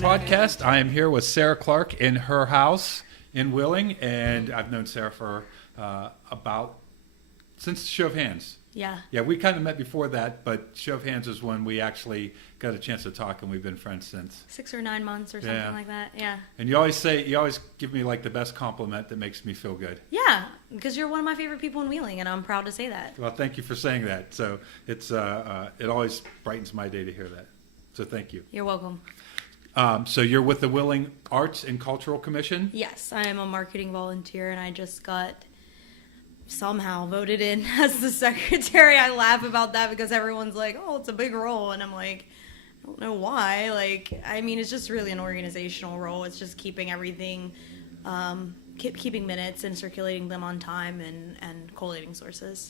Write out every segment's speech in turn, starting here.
podcast. I am here with Sarah Clark in her house in Wheeling, and I've known Sarah for since Show of Hands. Yeah. Yeah, we kind of met before that, but Show of Hands is when we actually got a chance to talk, and we've been friends since. 6 or 9 months or something like that. Yeah. And you always give me like the best compliment that makes me feel good. Yeah, because you're one of my favorite people in Wheeling, and I'm proud to say that. Well, thank you for saying that. So it always brightens my day to hear that. So thank you. You're welcome. So you're with the Wheeling Arts and Cultural Commission? Yes, I am a marketing volunteer, and I just got somehow voted in as the secretary. I laugh about that because everyone's like, oh, it's a big role, and I'm like, I don't know why. Like, I mean, it's just really an organizational role. It's just keeping everything, keeping minutes and circulating them on time and collating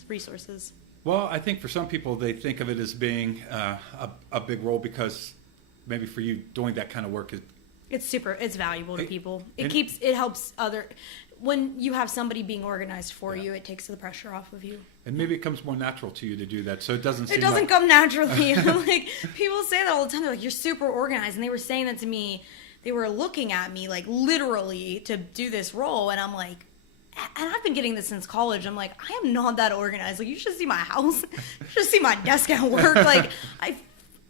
resources. Well, I think for some people they think of it as being a big role because maybe for you doing that kind of work is it's valuable to people. It helps when you have somebody being organized for you, it takes the pressure off of you. And maybe it comes more natural to you to do that, so it doesn't come naturally. Like, people say that all the time. They're like, you're super organized, and they were saying that to me. They were looking at me like literally to do this role, and I'm like, and I've been getting this since college. I'm like, I am not that organized. Like, you should see my house. You should see my desk at work. Like,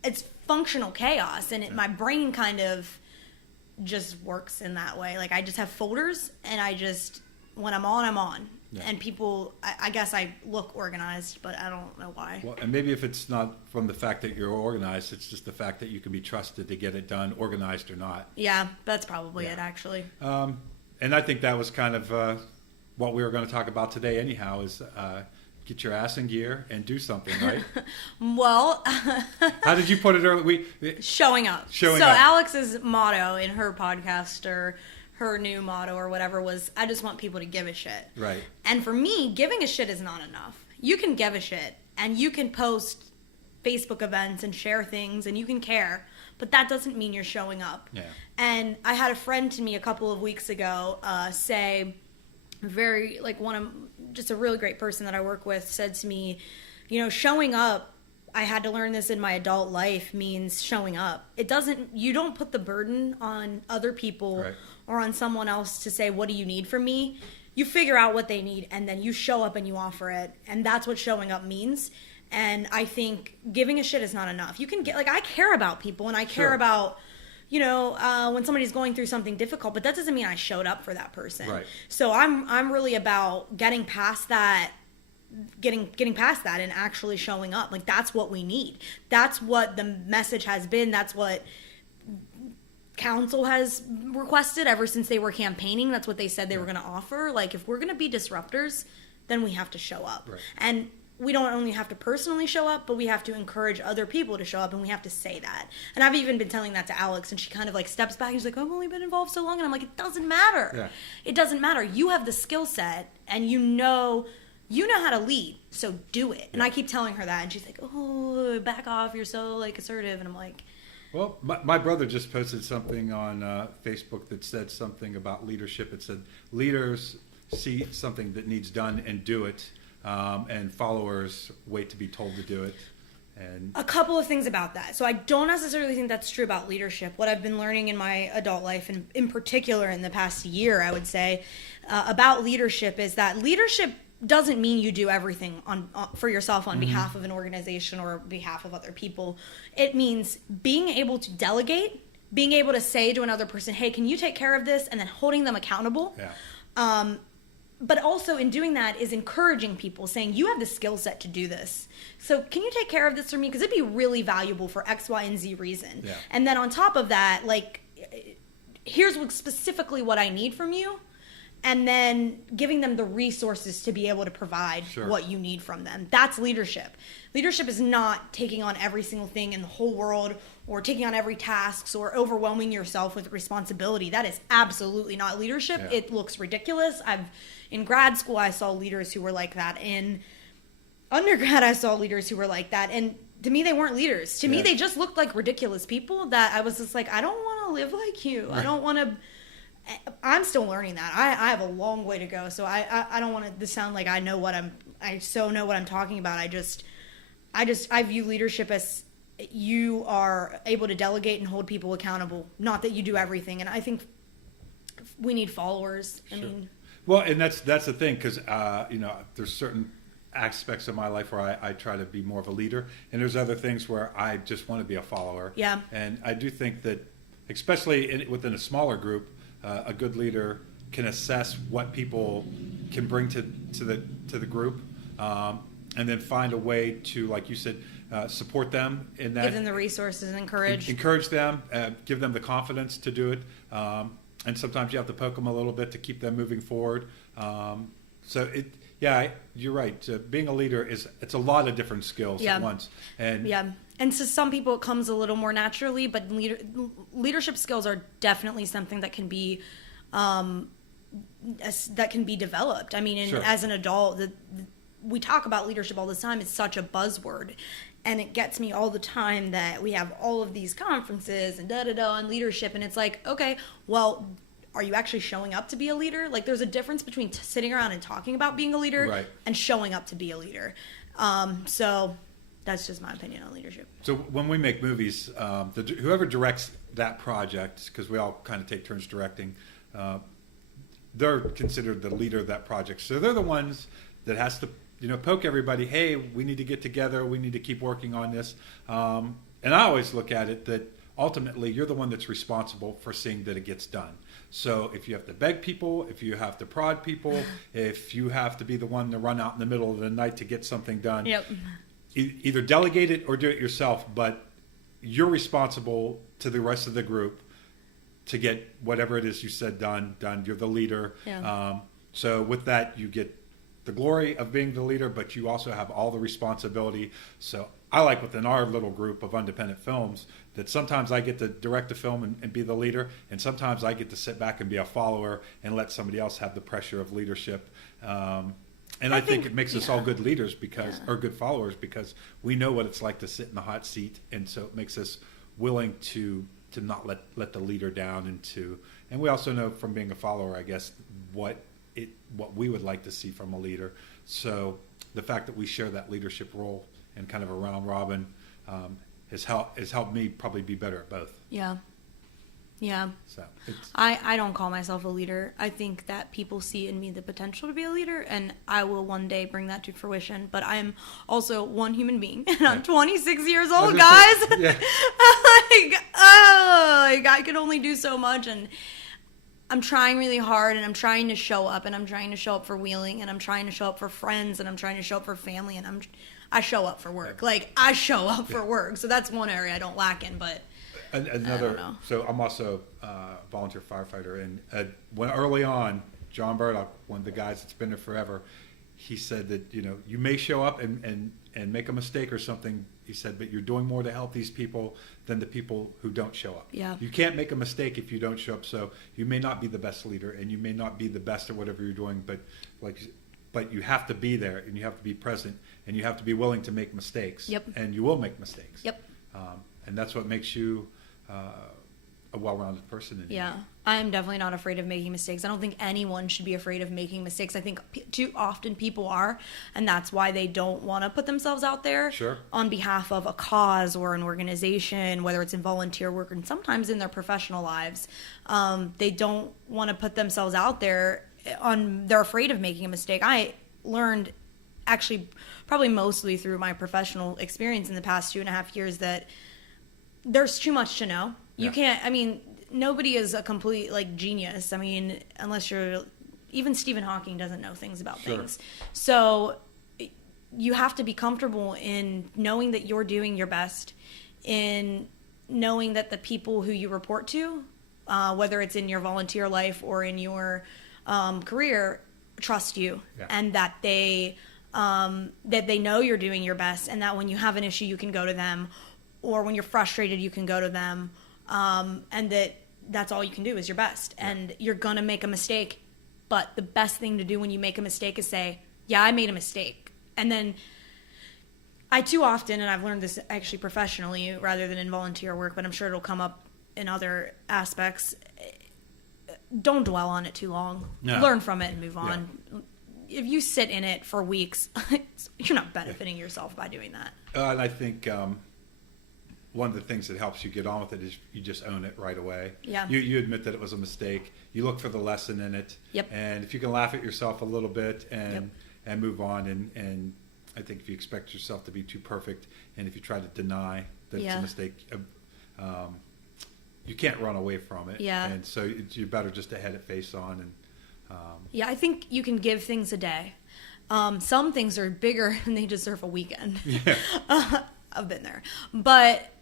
it's functional chaos, and my brain kind of just works in that way. Like, I just have folders, and when I'm on, I'm on. Yeah. And people, I guess I look organized, but I don't know why. Well, and maybe if it's not from the fact that you're organized, it's just the fact that you can be trusted to get it done, organized or not. Yeah, that's probably it, actually. And I think that was kind of what we were going to talk about today anyhow, is get your ass in gear and do something, right? Well, how did you put it earlier? Showing up. So Alex's motto in her podcast, or her new motto or whatever, was, I just want people to give a shit. Right. And for me, giving a shit is not enough. You can give a shit, and you can post Facebook events and share things, and you can care, but that doesn't mean you're showing up. Yeah. And I had a friend to me a couple of weeks ago say, just a really great person that I work with, said to me, showing up, I had to learn this in my adult life, means showing up. You don't put the burden on other people or on someone else to say, what do you need from me? You figure out what they need, and then you show up and you offer it. And that's what showing up means. And I think giving a shit is not enough. You can I care about people, and I care about, when somebody's going through something difficult, but that doesn't mean I showed up for that person. Right. So I'm really about getting past that, getting past that and actually showing up. Like, that's what we need. That's what the message has been. That's what council has requested ever since they were campaigning. That's what they said they were going to offer. Like, if we're going to be disruptors, then we have to show up. Right. And we don't only have to personally show up, but we have to encourage other people to show up, and we have to say that. And I've even been telling that to Alex, and she kind of steps back and she's like, I've only been involved so long. And I'm like, it doesn't matter. Yeah. It doesn't matter. You have the skill set, and you know how to lead, so do it. Yeah. And I keep telling her that, and she's like, oh, back off, you're so assertive. And I'm like, well, my brother just posted something on Facebook that said something about leadership. It said, leaders see something that needs done and do it. And followers wait to be told to do it. And a couple of things about that. So I don't necessarily think that's true about leadership. What I've been learning in my adult life, and in particular in the past year, I would say, about leadership, is that leadership doesn't mean you do everything for yourself on behalf of an organization or behalf of other people. It means being able to delegate, being able to say to another person, hey, can you take care of this? And then holding them accountable. Yeah. But also in doing that is encouraging people, saying, you have the skill set to do this. So can you take care of this for me? Because it'd be really valuable for X, Y, and Z reason. Yeah. And then on top of that, here's specifically what I need from you. And then giving them the resources to be able to provide what you need from them. That's leadership. Leadership is not taking on every single thing in the whole world, or taking on every task, or overwhelming yourself with responsibility. That is absolutely not leadership. Yeah. It looks ridiculous. In grad school, I saw leaders who were like that. In undergrad, I saw leaders who were like that. And to me, they weren't leaders. To me, they just looked like ridiculous people that I was just like, I don't want to live like you. Right. I don't want to. I'm still learning that. I have a long way to go. So I don't want to sound like I so know what I'm talking about. I view leadership as you are able to delegate and hold people accountable. Not that you do everything. And I think we need followers. I Sure. mean, Well, and that's the thing, because there's certain aspects of my life where I try to be more of a leader, and there's other things where I just want to be a follower. Yeah. And I do think that, especially within a smaller group, a good leader can assess what people can bring to the group, and then find a way to, like you said, support them in that. give them the resources and Encourage them, give them the confidence to do it, and sometimes you have to poke them a little bit to keep them moving forward. You're right. Being a leader it's a lot of different skills Yeah. at once, and Yeah. And to some people it comes a little more naturally, but leadership skills are definitely something that can be developed. I mean, Sure. as an adult, we talk about leadership all the time. It's such a buzzword. And it gets me all the time that we have all of these conferences and on leadership. And it's like, okay, well, are you actually showing up to be a leader? Like, there's a difference between sitting around and talking about being a leader Right. and showing up to be a leader. So that's just my opinion on leadership. So when we make movies, whoever directs that project, because we all kind of take turns directing, they're considered the leader of that project. So they're the ones that has to, poke everybody. Hey, we need to get together. We need to keep working on this. And I always look at it that ultimately you're the one that's responsible for seeing that it gets done. So if you have to beg people, if you have to prod people, if you have to be the one to run out in the middle of the night to get something done, Yep. Either delegate it or do it yourself, but you're responsible to the rest of the group to get whatever it is you said done. You're the leader. Yeah. So with that, you get the glory of being the leader, but you also have all the responsibility. So I like within our little group of independent films that sometimes I get to direct a film and be the leader, and sometimes I get to sit back and be a follower and let somebody else have the pressure of leadership. And I think it makes us all good leaders or good followers, because we know what it's like to sit in the hot seat, and so it makes us willing to not let the leader down, and we also know from being a follower, I guess, what we would like to see from a leader. So the fact that we share that leadership role and kind of a round robin has helped me probably be better at both. Yeah. Yeah. So I don't call myself a leader. I think that people see in me the potential to be a leader, and I will one day bring that to fruition. But I'm also one human being, and I'm 26 years old, guys. Yeah. Like, I can only do so much, and I'm trying really hard, and I'm trying to show up, and I'm trying to show up for Wheeling, and I'm trying to show up for friends, and I'm trying to show up for family, and I show up for work. Like, I show up for work. So that's one area I don't lack in, but Another, so I'm also a volunteer firefighter, and when early on, John Burdock, one of the guys that's been there forever, he said that you may show up and make a mistake or something. He said, but you're doing more to help these people than the people who don't show up. Yeah. You can't make a mistake if you don't show up. So you may not be the best leader, and you may not be the best at whatever you're doing, but you have to be there, and you have to be present, and you have to be willing to make mistakes. Yep. And you will make mistakes. Yep. And that's what makes you a well-rounded person. Yeah, I'm definitely not afraid of making mistakes. I don't think anyone should be afraid of making mistakes. I think too often people are, and that's why they don't want to put themselves out there on behalf of a cause or an organization, whether it's in volunteer work and sometimes in their professional lives. They don't want to put themselves out there they're afraid of making a mistake. I learned, actually, probably mostly through my professional experience in the past 2.5 years, that there's too much to know. You can't, nobody is a complete genius. Unless even Stephen Hawking doesn't know things about things. So you have to be comfortable in knowing that you're doing your best, in knowing that the people who you report to, whether it's in your volunteer life or in your career, trust you, and that they know you're doing your best, and that when you have an issue, you can go to them, or when you're frustrated, you can go to them, and that's all you can do is your best. And you're going to make a mistake, but the best thing to do when you make a mistake is say, yeah, I made a mistake. And then I too often, and I've learned this actually professionally rather than in volunteer work, but I'm sure it'll come up in other aspects, don't dwell on it too long. No. Learn from it and move on. If you sit in it for weeks, you're not benefiting yourself by doing that. And I think one of the things that helps you get on with it is you just own it right away. Yeah. You admit that it was a mistake. You look for the lesson in it. Yep. And if you can laugh at yourself a little bit Yep. and move on, and I think if you expect yourself to be too perfect, and if you try to deny that it's Yeah. a mistake, you can't run away from it. Yeah. And so you're better just to head it face on. And Yeah, I think you can give things a day. Some things are bigger and they deserve a weekend. yeah. I've been there. But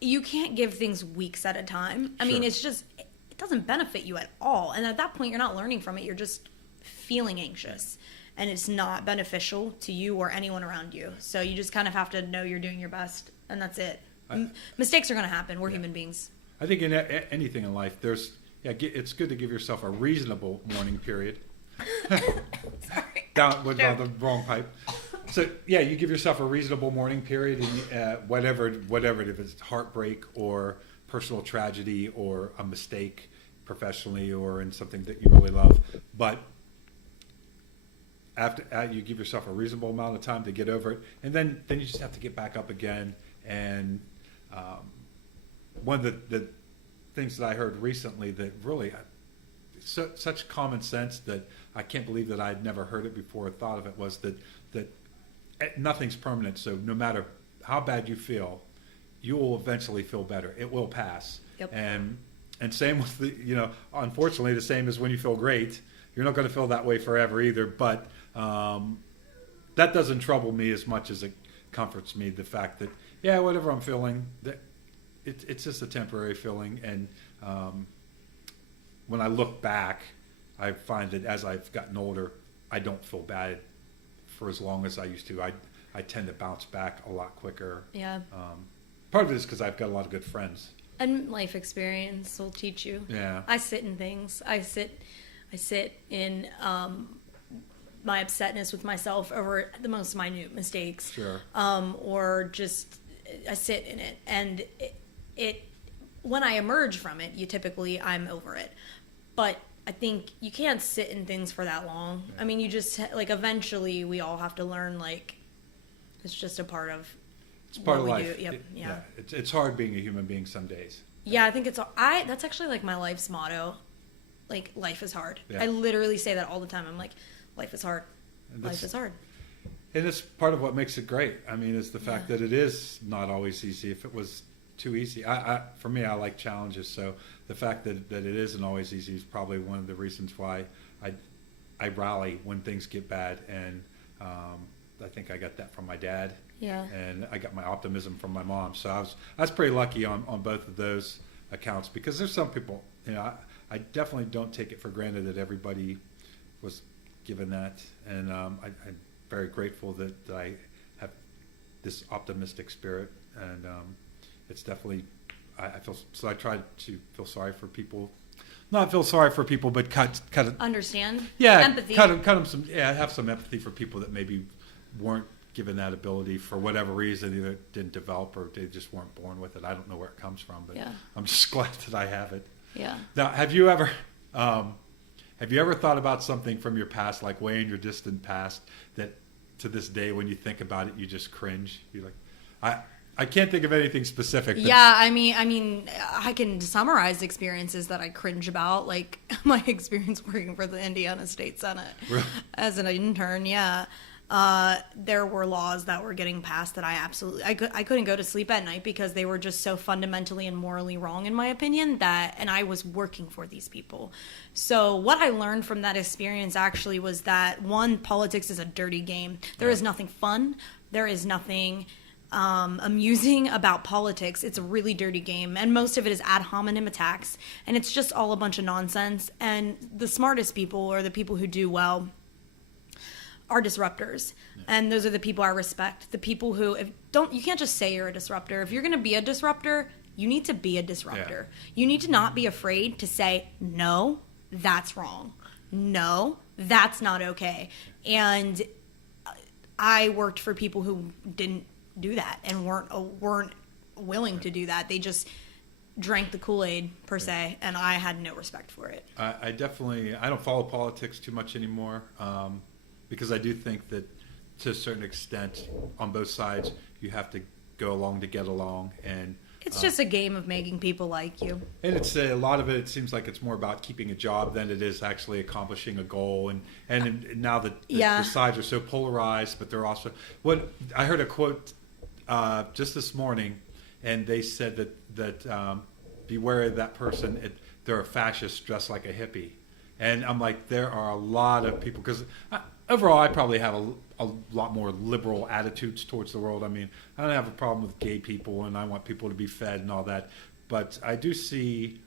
you can't give things weeks at a time. I mean, Sure. it's just, it doesn't benefit you at all. And at that point, you're not learning from it. You're just feeling anxious. And it's not beneficial to you or anyone around you. So you just kind of have to know you're doing your best. And that's it. Mistakes are going to happen. We're human beings. I think in anything in life, it's good to give yourself a reasonable mourning period. Sorry. Down with the wrong pipe. So yeah, you give yourself a reasonable mourning period, and whatever it, if it's heartbreak or personal tragedy or a mistake professionally or in something that you really love. But after you give yourself a reasonable amount of time to get over it, and then you just have to get back up again. And one of the things that I heard recently that really such common sense that I can't believe that I'd never heard it before or thought of it was that nothing's permanent. So no matter how bad you feel, you will eventually feel better. It will pass. Yep. And same with unfortunately the same as when you feel great. You're not going to feel that way forever either. But that doesn't trouble me as much as it comforts me. The fact that whatever I'm feeling, that it's just a temporary feeling. And when I look back, I find that as I've gotten older, I don't feel bad for as long as I used to. I tend to bounce back a lot quicker. Yeah. Part of it is because I've got a lot of good friends. And life experience will teach you. Yeah. I sit in things. I sit in my upsetness with myself over the most minute mistakes. Sure. Or just I sit in it, and it when I emerge from it, I'm over it. But I think you can't sit in things for that long. Yeah. I mean, you just eventually we all have to learn it's just a part of. It's part of life. Yep. Yeah. It's hard being a human being some days. Yeah, I think that's actually my life's motto. Life is hard. Yeah. I literally say that all the time. I'm like, life is hard. Life is hard. And it's part of what makes it great. I mean, is the fact that it is not always easy. If it was too easy, for me, I like challenges. So the fact that it isn't always easy is probably one of the reasons why I rally when things get bad. And I think I got that from my dad. Yeah. And I got my optimism from my mom. So I was pretty lucky on both of those accounts, because there's some people, I definitely don't take it for granted that everybody was given that. And I'm very grateful that I have this optimistic spirit. And it's definitely, I feel, so I try to feel sorry for people. Not feel sorry for people, but cut understand. Yeah. Empathy. Cut them some, have some empathy for people that maybe weren't given that ability for whatever reason, either didn't develop or they just weren't born with it. I don't know where it comes from, but I'm just glad that I have it. Yeah. Now, have you ever thought about something from your past, like way in your distant past, that to this day when you think about it, you just cringe? You're like, I can't think of anything specific. Yeah, I mean, I can summarize experiences that I cringe about, like my experience working for the Indiana State Senate as an intern. Yeah. There were laws that were getting passed that I couldn't go to sleep at night because they were just so fundamentally and morally wrong in my opinion, and I was working for these people. So what I learned from that experience actually was that, one, politics is a dirty game. There is nothing fun. There is nothing amusing about politics. It's a really dirty game, and most of it is ad hominem attacks, and it's just all a bunch of nonsense. And the smartest people, or the people who do well, are disruptors. And those are the people I respect. The people who you can't just say you're a disruptor. If you're going to be a disruptor, you need to be a disruptor. You need to not be afraid to say, no, that's wrong. No, that's not okay. And I worked for people who didn't do that and weren't willing to do that. They just drank the Kool-Aid per se, and I had no respect for it. I don't follow politics too much anymore. Because I do think that to a certain extent on both sides you have to go along to get along, and It's just a game of making people like you. And it's a lot of it. It seems like it's more about keeping a job than it is actually accomplishing a goal. And now that the sides are so polarized, but they're also what I heard a quote just this morning, and they said that beware of that person. They're a fascist dressed like a hippie, and I'm like, there are a lot of people because overall I probably have a lot more liberal attitudes towards the world. I mean, I don't have a problem with gay people, and I want people to be fed and all that. But I do see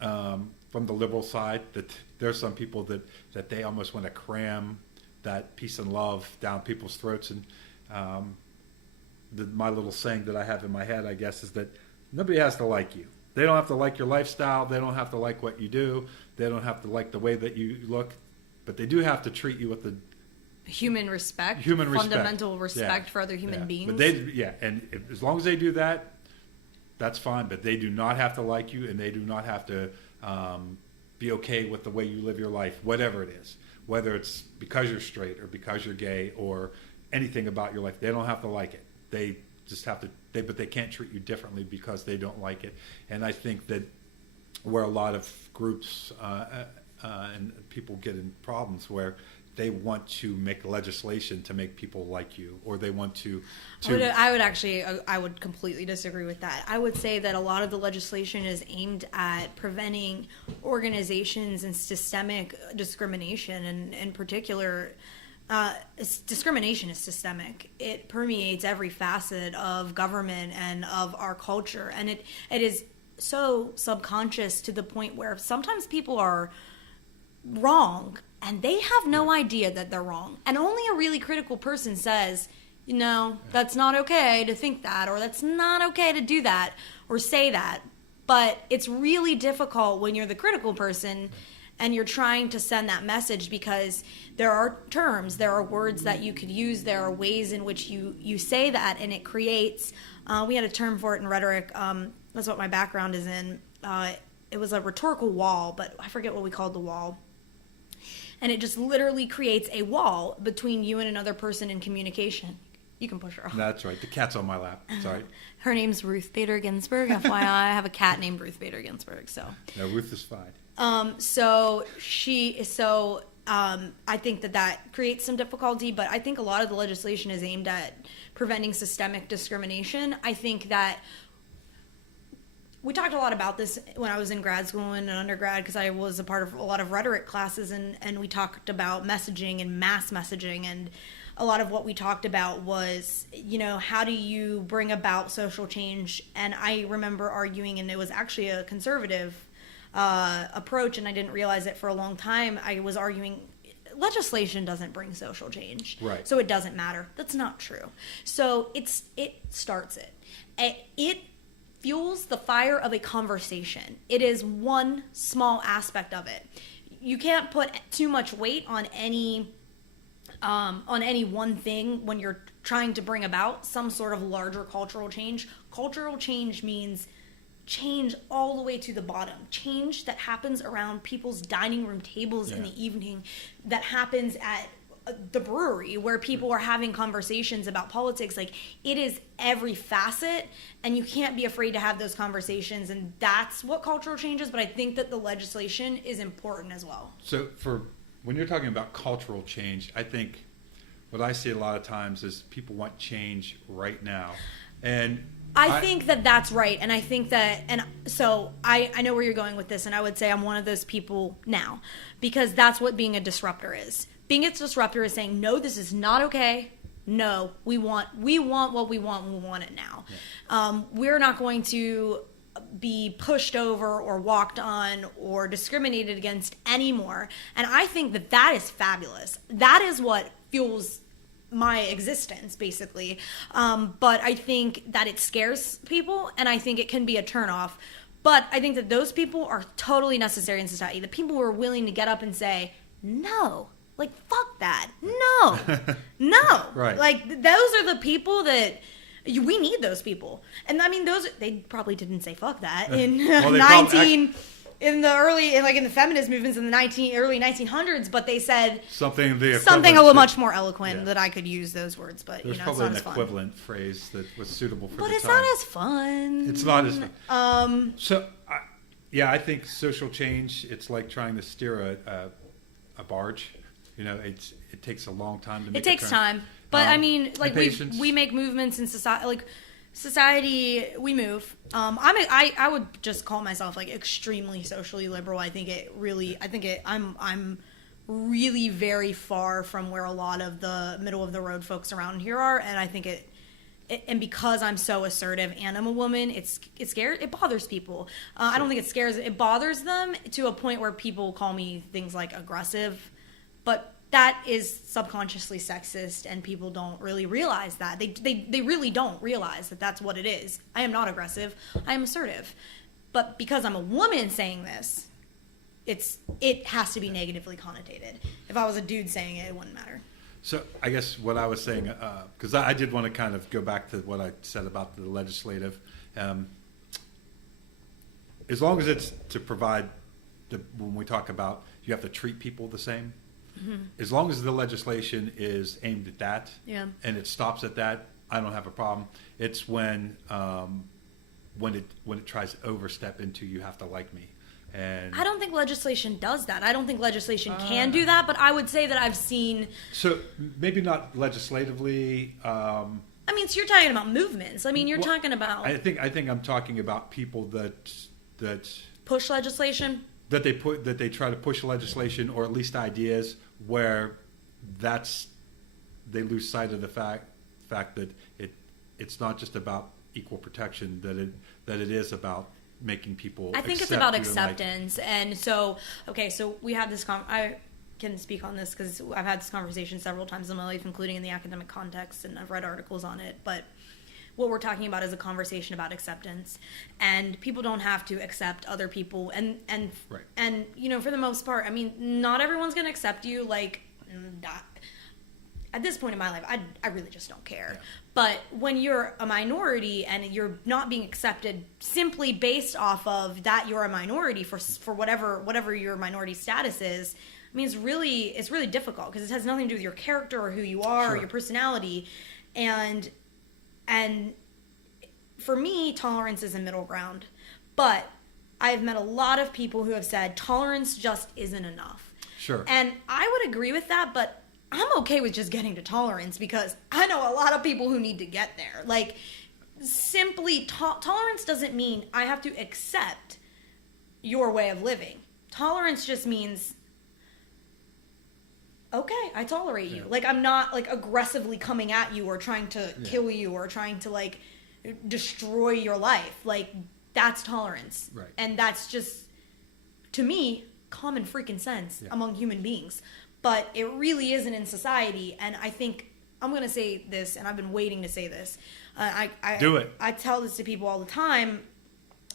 from the liberal side that there's some people that they almost want to cram that peace and love down people's throats. And my little saying that I have in my head, I guess, is that nobody has to like you. They don't have to like your lifestyle. They don't have to like what you do. They don't have to like the way that you look. But they do have to treat you with the human respect, fundamental respect for other human beings. But as long as they do that, that's fine. But they do not have to like you, and they do not have to be okay with the way you live your life, whatever it is. Whether it's because you're straight or because you're gay or anything about your life, they don't have to like it. They just have to. But they can't treat you differently because they don't like it. And I think that where a lot of groups and people get in problems where they want to make legislation to make people like you, or they want to I would completely disagree with that. I would say that a lot of the legislation is aimed at preventing organizations and systemic discrimination, and in particular, discrimination is systemic. It permeates every facet of government and of our culture, and it is so subconscious to the point where sometimes people are wrong and they have no idea that they're wrong, and only a really critical person says, that's not okay to think that, or that's not okay to do that or say that. But it's really difficult when you're the critical person and you're trying to send that message, because there are terms, there are words that you could use, there are ways in which you say that, and it creates we had a term for it in rhetoric. That's what my background is in. It was a rhetorical wall, but I forget what we called the wall. And it just literally creates a wall between you and another person in communication. You can push her off. That's right. The cat's on my lap. Sorry. Her name's Ruth Bader Ginsburg. FYI, I have a cat named Ruth Bader Ginsburg. So. No, Ruth is fine. I think that creates some difficulty, but I think a lot of the legislation is aimed at preventing systemic discrimination. I think that we talked a lot about this when I was in grad school and undergrad, because I was a part of a lot of rhetoric classes, and we talked about messaging and mass messaging, and a lot of what we talked about was, how do you bring about social change? And I remember arguing, and it was actually a conservative approach, and I didn't realize it for a long time. I was arguing legislation doesn't bring social change, right? So it doesn't matter. That's not true. So it starts it. It fuels the fire of a conversation. It is one small aspect of it. You can't put too much weight on any one thing when you're trying to bring about some sort of larger cultural change. Cultural change means change all the way to the bottom. Change that happens around people's dining room tables in the evening, that happens at the brewery where people are having conversations about politics. Like, it is every facet, and you can't be afraid to have those conversations, and that's what cultural change is. But I think that the legislation is important as well. So when you're talking about cultural change, I think what I see a lot of times is people want change right now. And I think that that's right. And I think that, and so I know where you're going with this, and I would say I'm one of those people now, because that's what being a disruptor is. Being a disruptor is saying, no, this is not okay. No, we want what we want. We want it now. Yeah. We're not going to be pushed over or walked on or discriminated against anymore. And I think that is fabulous. That is what fuels my existence, basically. But I think that it scares people, and I think it can be a turnoff. But I think that those people are totally necessary in society. The people who are willing to get up and say, no. Like, fuck that. No. No. Right. Like, those are the people that we need, those people. And I mean, they probably didn't say fuck that in in the feminist movements in the early 1900s, but they said something a little much more eloquent that I could use those words, but there's it's probably not an as fun. equivalent phrase that was suitable for But the it's time. not as fun. It's not as fun. So, I think social change, it's like trying to steer a barge. It takes a long time to make it takes time. But I mean, like we make movements in society, like society, we move. I would just call myself like extremely socially liberal. I'm really very far from where a lot of the middle of the road folks around here are, and I think and because I'm so assertive and I'm a woman, it bothers people. I don't think it bothers them to a point where people call me things like aggressive, but that is subconsciously sexist, and people don't really realize that. They really don't realize that that's what it is. I am not aggressive. I am assertive. But because I'm a woman saying this, it has to be negatively connotated. If I was a dude saying it, it wouldn't matter. So I guess what I was saying, because I did want to kind of go back to what I said about the legislative. As long as it's to provide, when we talk about you have to treat people the same, as long as the legislation is aimed at that, and it stops at that, I don't have a problem. It's when it tries to overstep into you have to like me. And I don't think legislation does that. I don't think legislation can do that, but I would say that I've seen... So maybe not legislatively... so you're talking about movements. You're talking about... I think I'm talking about people that push legislation? That they try to push legislation, or at least ideas where they lose sight of the fact that it's not just about equal protection, that it is about making people. I think it's about acceptance, and so we have this. I can speak on this because I've had this conversation several times in my life, including in the academic context, and I've read articles on it. But what we're talking about is a conversation about acceptance, and people don't have to accept other people, and for the most part, not everyone's going to accept you. At this point in my life, I really just don't care. Yeah. But when you're a minority and you're not being accepted simply based off of that you're a minority for whatever your minority status is, it's really difficult because it has nothing to do with your character or who you are or your personality. And for me, tolerance is a middle ground. But I've met a lot of people who have said tolerance just isn't enough. Sure. And I would agree with that, but I'm okay with just getting to tolerance because I know a lot of people who need to get there. Simply, tolerance doesn't mean I have to accept your way of living. Tolerance just means, okay, I tolerate you. I'm not, aggressively coming at you or trying to kill you or trying to, destroy your life. That's tolerance. Right. And that's just, to me, common freaking sense among human beings. But it really isn't in society, and I think I'm going to say this, and I've been waiting to say this. Do it. I tell this to people all the time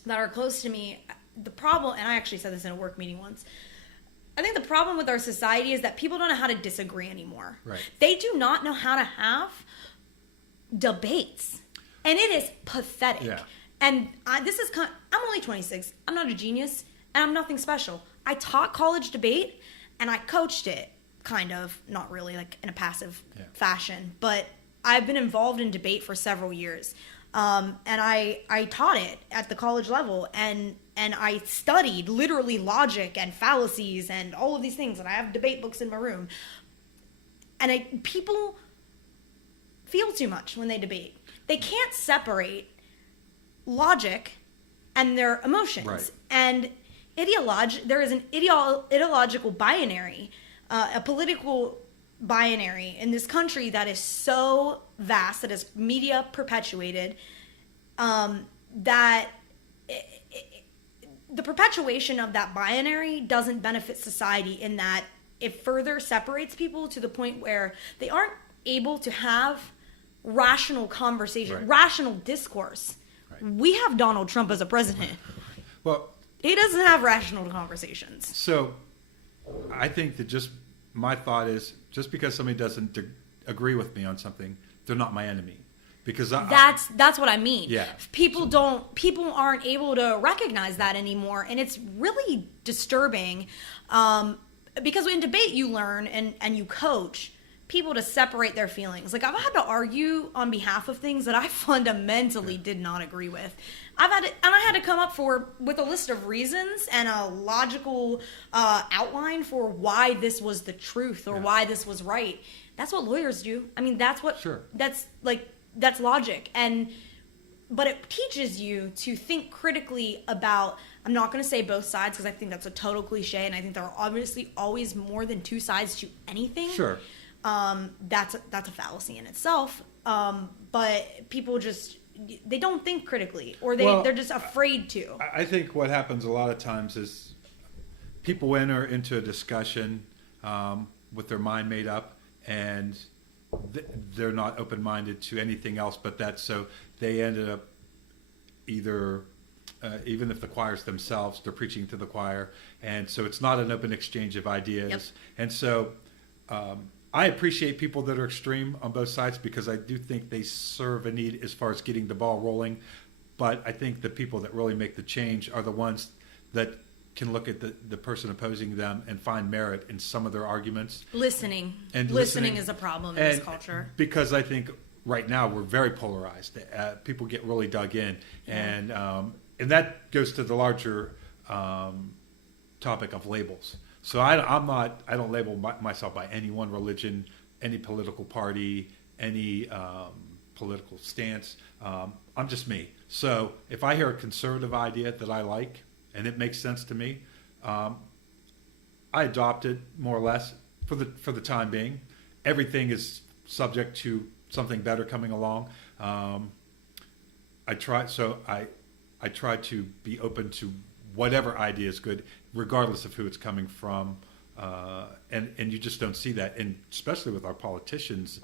that are close to me. The problem, and I actually said this in a work meeting once, I think the problem with our society is that people don't know how to disagree anymore. Right. They do not know how to have debates, and it is pathetic. Yeah. And I'm only 26. I'm not a genius, and I'm nothing special. I taught college debate, and I coached it. Kind of, not really, in a passive fashion, but I've been involved in debate for several years, and I taught it at the college level, and I studied literally logic and fallacies and all of these things, and I have debate books in my room, and people feel too much when they debate. They can't separate logic and their emotions, right. And there is an ideological binary. A political binary in this country that is so vast, that is media perpetuated, that the perpetuation of that binary doesn't benefit society in that it further separates people to the point where they aren't able to have rational conversation, rational discourse. Right. We have Donald Trump as a president. Well, he doesn't have rational conversations. So I think that my thought is just because somebody doesn't agree with me on something, they're not my enemy. Because That's what I mean. Yeah. People aren't able to recognize that anymore, and it's really disturbing. Because in debate you learn and you coach people to separate their feelings. Like, I've had to argue on behalf of things that I fundamentally did not agree with. I had to come up with a list of reasons and a logical outline for why this was the truth or why this was right. That's what lawyers do. I mean, that's logic. But it teaches you to think critically about, I'm not going to say both sides because I think that's a total cliche, and I think there are obviously always more than two sides to anything. Sure. That's a fallacy in itself. But people they don't think critically, or they're just afraid to. I think what happens a lot of times is people enter into a discussion with their mind made up, and they're not open-minded to anything else but that. So they ended up either, even if the choirs themselves, they're preaching to the choir, and so it's not an open exchange of ideas. Yep. And so I appreciate people that are extreme on both sides because I do think they serve a need as far as getting the ball rolling. But I think the people that really make the change are the ones that can look at the person opposing them and find merit in some of their arguments. Listening is a problem in this culture. Because I think right now we're very polarized. People get really dug in. Yeah. And that goes to the larger topic of labels. So I don't label myself by any one religion, any political party, any political stance. I'm just me. So if I hear a conservative idea that I like and it makes sense to me, I adopt it more or less for the time being. Everything is subject to something better coming along. I try to be open to whatever idea is good, regardless of who it's coming from. And you just don't see that, and especially with our politicians,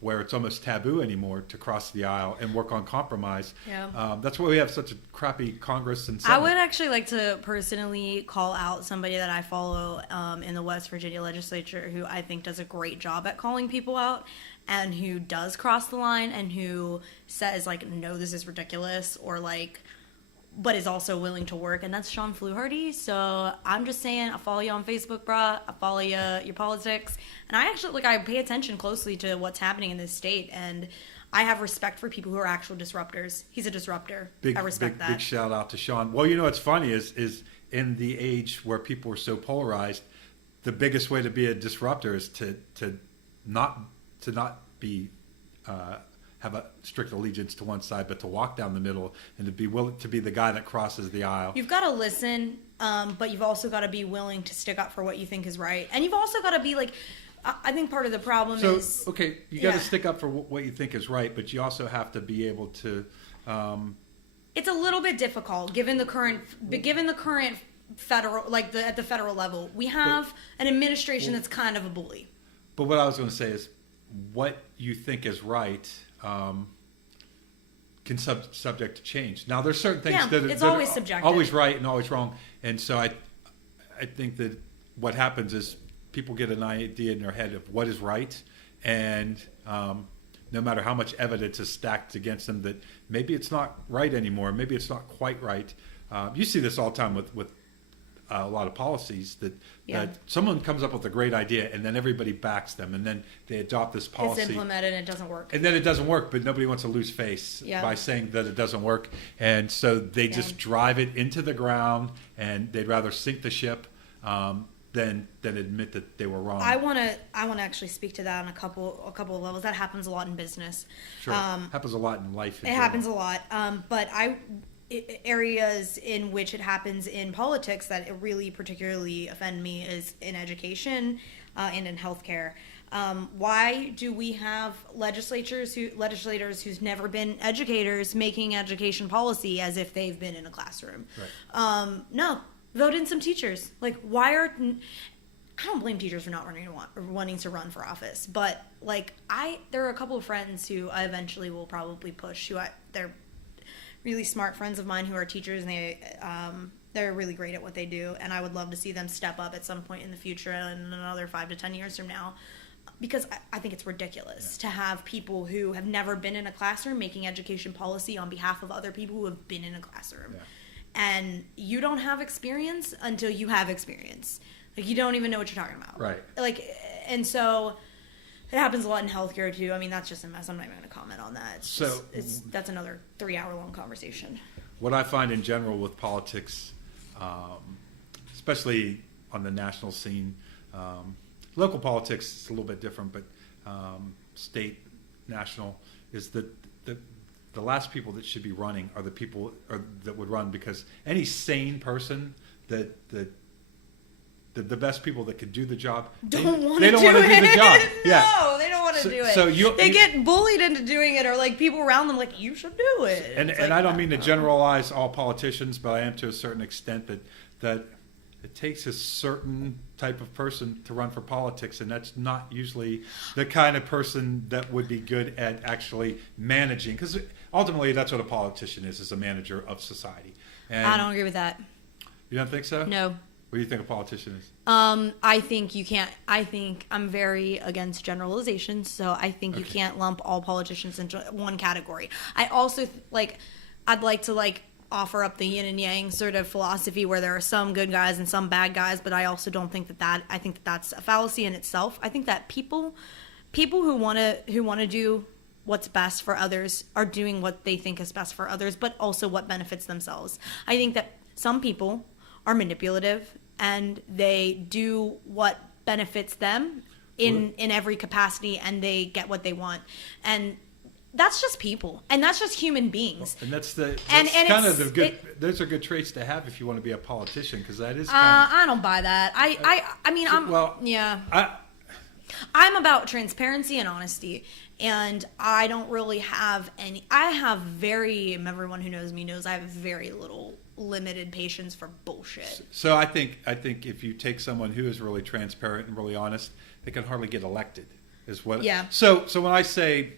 where it's almost taboo anymore to cross the aisle and work on compromise. Yeah. That's why we have such a crappy Congress and Senate. I would actually like to personally call out somebody that I follow in the West Virginia legislature who I think does a great job at calling people out and who does cross the line and who says, like, no, this is ridiculous, or like, but is also willing to work, and that's Sean Fluharty. So I'm just saying, I follow you on Facebook, brah. I follow your politics, and I actually I pay attention closely to what's happening in this state, and I have respect for people who are actual disruptors. He's a disruptor. I respect that. Big shout out to Sean. Well, you know what's funny is in the age where people are so polarized, the biggest way to be a disruptor is to not be have a strict allegiance to one side, but to walk down the middle and to be willing to be the guy that crosses the aisle. You've got to listen, but you've also got to be willing to stick up for what you think is right. And you've also got to be like, I think part of the problem is... Okay, you got to stick up for what you think is right, but you also have to be able to... It's a little bit difficult given the current federal, at the federal level. We have an administration that's kind of a bully. But what I was going to say is, what you think is right can subject to change. Now, there's certain things that always are subjective, always right and always wrong, and so I think that what happens is people get an idea in their head of what is right, and no matter how much evidence is stacked against them, that maybe it's not right anymore, maybe it's not quite right. You see this all the time with a lot of policies that someone comes up with a great idea and then everybody backs them and then they adopt this policy. It's implemented and it doesn't work. And then it doesn't work, but nobody wants to lose face by saying that it doesn't work. And so they just drive it into the ground, and they'd rather sink the ship than admit that they were wrong. I want to actually speak to that on a couple of levels. That happens a lot in business. Sure, happens a lot in life. Happens a lot. But areas in which it happens in politics that it really particularly offend me is in education and in healthcare. Why do we have legislators who's never been educators making education policy as if they've been in a classroom? Right. No, vote in some teachers. Like, I don't blame teachers for not wanting to run for office, but there are a couple of friends who I eventually will probably push. They're really smart friends of mine who are teachers, and they're really great at what they do, and I would love to see them step up at some point in the future, in another 5 to 10 years from now. because I think it's ridiculous to have people who have never been in a classroom making education policy on behalf of other people who have been in a classroom. Yeah. And you don't have experience until you have experience. Like, you don't even know what you're talking about. Right. Like, and so it happens a lot in healthcare too. I mean, that's just a mess. I'm not even going to comment on that. That's another 3-hour-long conversation. What I find in general with politics, especially on the national scene, local politics is a little bit different, but state, national, is that the last people that should be running are the people that would run, because any sane person the best people that could do the job they don't want to do the job. No, they don't want to do it. So they get bullied into doing it, or like people around them like, you should do it. And I don't mean to generalize all politicians, but I am to a certain extent that it takes a certain type of person to run for politics, and that's not usually the kind of person that would be good at actually managing, because ultimately that's what a politician is a manager of society. And I don't agree with that. You don't think so? No. What do you think a politician is? I think you can't. I think I'm very against generalizations, so I think you can't lump all politicians into one category. I also I'd like to offer up the yin and yang sort of philosophy where there are some good guys and some bad guys, but I also don't think I think that's a fallacy in itself. I think that people who want to do what's best for others are doing what they think is best for others, but also what benefits themselves. I think that some people are manipulative and they do what benefits them in every capacity, and they get what they want. And that's just people, and that's just human beings. And that's kind of the good. Those are good traits to have if you want to be a politician, because that is. I don't buy that. I mean, I'm about transparency and honesty, and I don't really have any. Everyone who knows me knows I have very limited patience for bullshit. So I think if you take someone who is really transparent and really honest, they can hardly get elected. Is what. Yeah. So when I say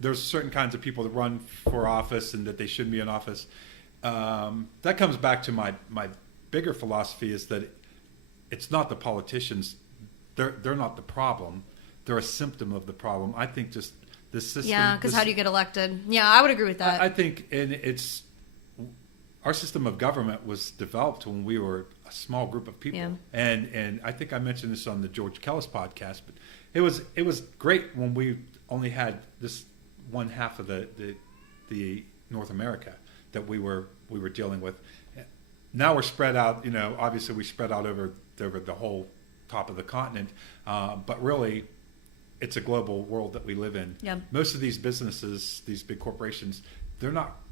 there's certain kinds of people that run for office and that they shouldn't be in office, that comes back to my bigger philosophy, is that it's not the politicians. They're not the problem. They're a symptom of the problem. I think just the system. Yeah, because how do you get elected? Yeah, I would agree with that. I think, and it's our system of government was developed when we were a small group of people. Yeah. And I think I mentioned this on the George Kellis podcast, but it was great when we only had this one half of the North America that we were dealing with. Now we're spread out. Obviously we spread out over the whole top of the continent, but really, it's a global world that we live in. Yeah. Most of these businesses, these big corporations,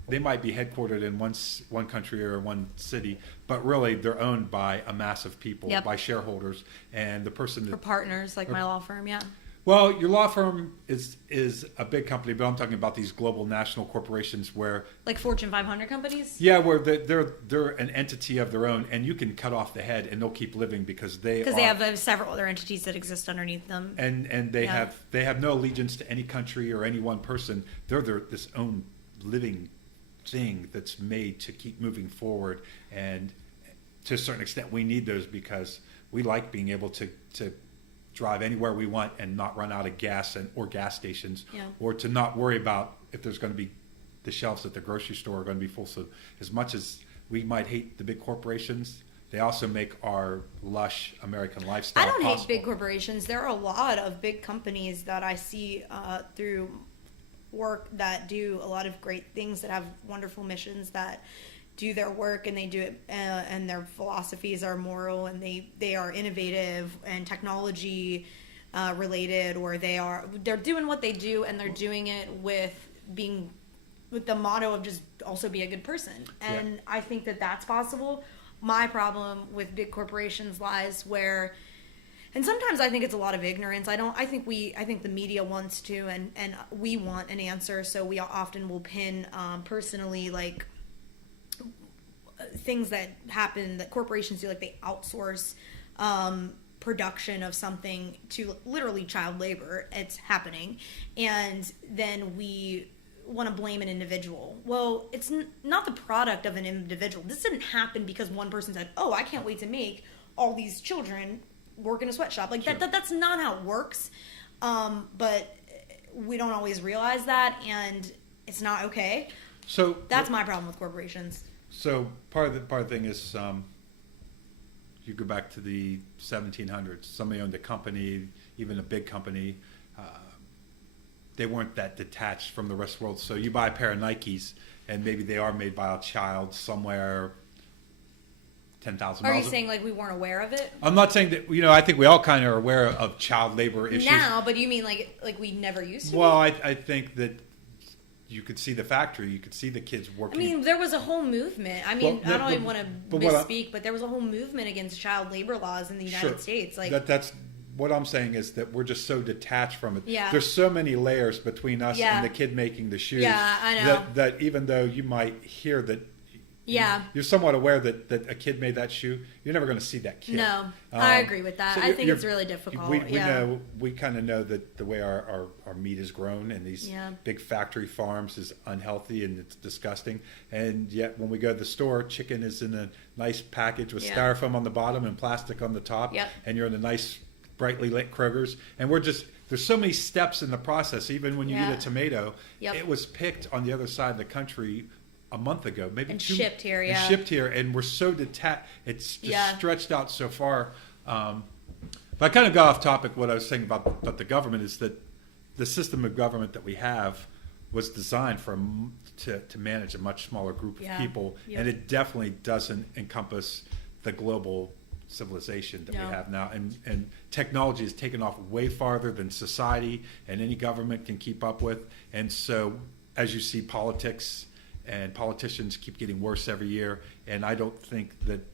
they might be headquartered in one country or one city, but really they're owned by a mass of people, by shareholders, and the person for partners like my law firm. Yeah. Well, your law firm is a big company, but I'm talking about these global national corporations where, like Fortune 500 companies. Yeah, where they're an entity of their own, and you can cut off the head and they'll keep living because they have several other entities that exist underneath them, and they have no allegiance to any country or any one person. They're this own living thing that's made to keep moving forward, and to a certain extent, we need those because we like being able to drive anywhere we want and not run out of gas or gas stations, or to not worry about if there's going to be the shelves at the grocery store are going to be full. So as much as we might hate the big corporations, they also make our lush American lifestyle possible. I don't hate big corporations. There are a lot of big companies that I see through work that do a lot of great things, that have wonderful missions, that do their work, and they do it, and their philosophies are moral, and they are innovative and technology related, or they're doing what they do, and they're doing it with the motto of just also be a good person. And I think that that's possible. My problem with big corporations lies where, and sometimes I think it's a lot of ignorance. I think the media wants to, and we want an answer, so we often will pin personally things that happen that corporations do, like they outsource production of something to literally child labor. It's happening, and then we want to blame an individual. Well, it's not the product of an individual. This didn't happen because one person said, "Oh, I can't wait to make all these children work in a sweatshop." Like, sure. That's not how it works. But we don't always realize that, and it's not okay. So That's my problem with corporations. So part of the thing is, you go back to the 1700s. Somebody owned a company, even a big company. They weren't that detached from the rest of the world. So you buy a pair of Nikes, and maybe they are made by a child somewhere 10,000 miles. Are you saying like we weren't aware of it? I'm not saying that. I think we all kind of are aware of child labor issues now, but you mean like we never used to? Well, I think that you could see the factory. You could see the kids working. I mean, there was a whole movement. I mean, I don't even want to misspeak, but there was a whole movement against child labor laws in the United States. Like that's what I'm saying is that we're just so detached from it. Yeah. There's so many layers between us and the kid making the shoes. Yeah, I know. That even though you might hear that. Yeah. You're somewhat aware that a kid made that shoe. You're never going to see that kid. No, I agree with that. I think it's really difficult. We kind of know that the way our meat is grown in these big factory farms is unhealthy and it's disgusting. And yet when we go to the store, chicken is in a nice package with styrofoam on the bottom and plastic on the top. Yep. And you're in a nice brightly lit Kroger's. And there's so many steps in the process. Even when you eat a tomato, it was picked on the other side of the country a month ago, maybe shipped here, and shipped here, and we're so detached. It's just stretched out so far. But I kind of got off topic. What I was saying about the government is that the system of government that we have was designed to manage a much smaller group of people, and it definitely doesn't encompass the global civilization that we have now. And technology has taken off way farther than society and any government can keep up with. And so, as you see, politics and politicians keep getting worse every year, and I don't think that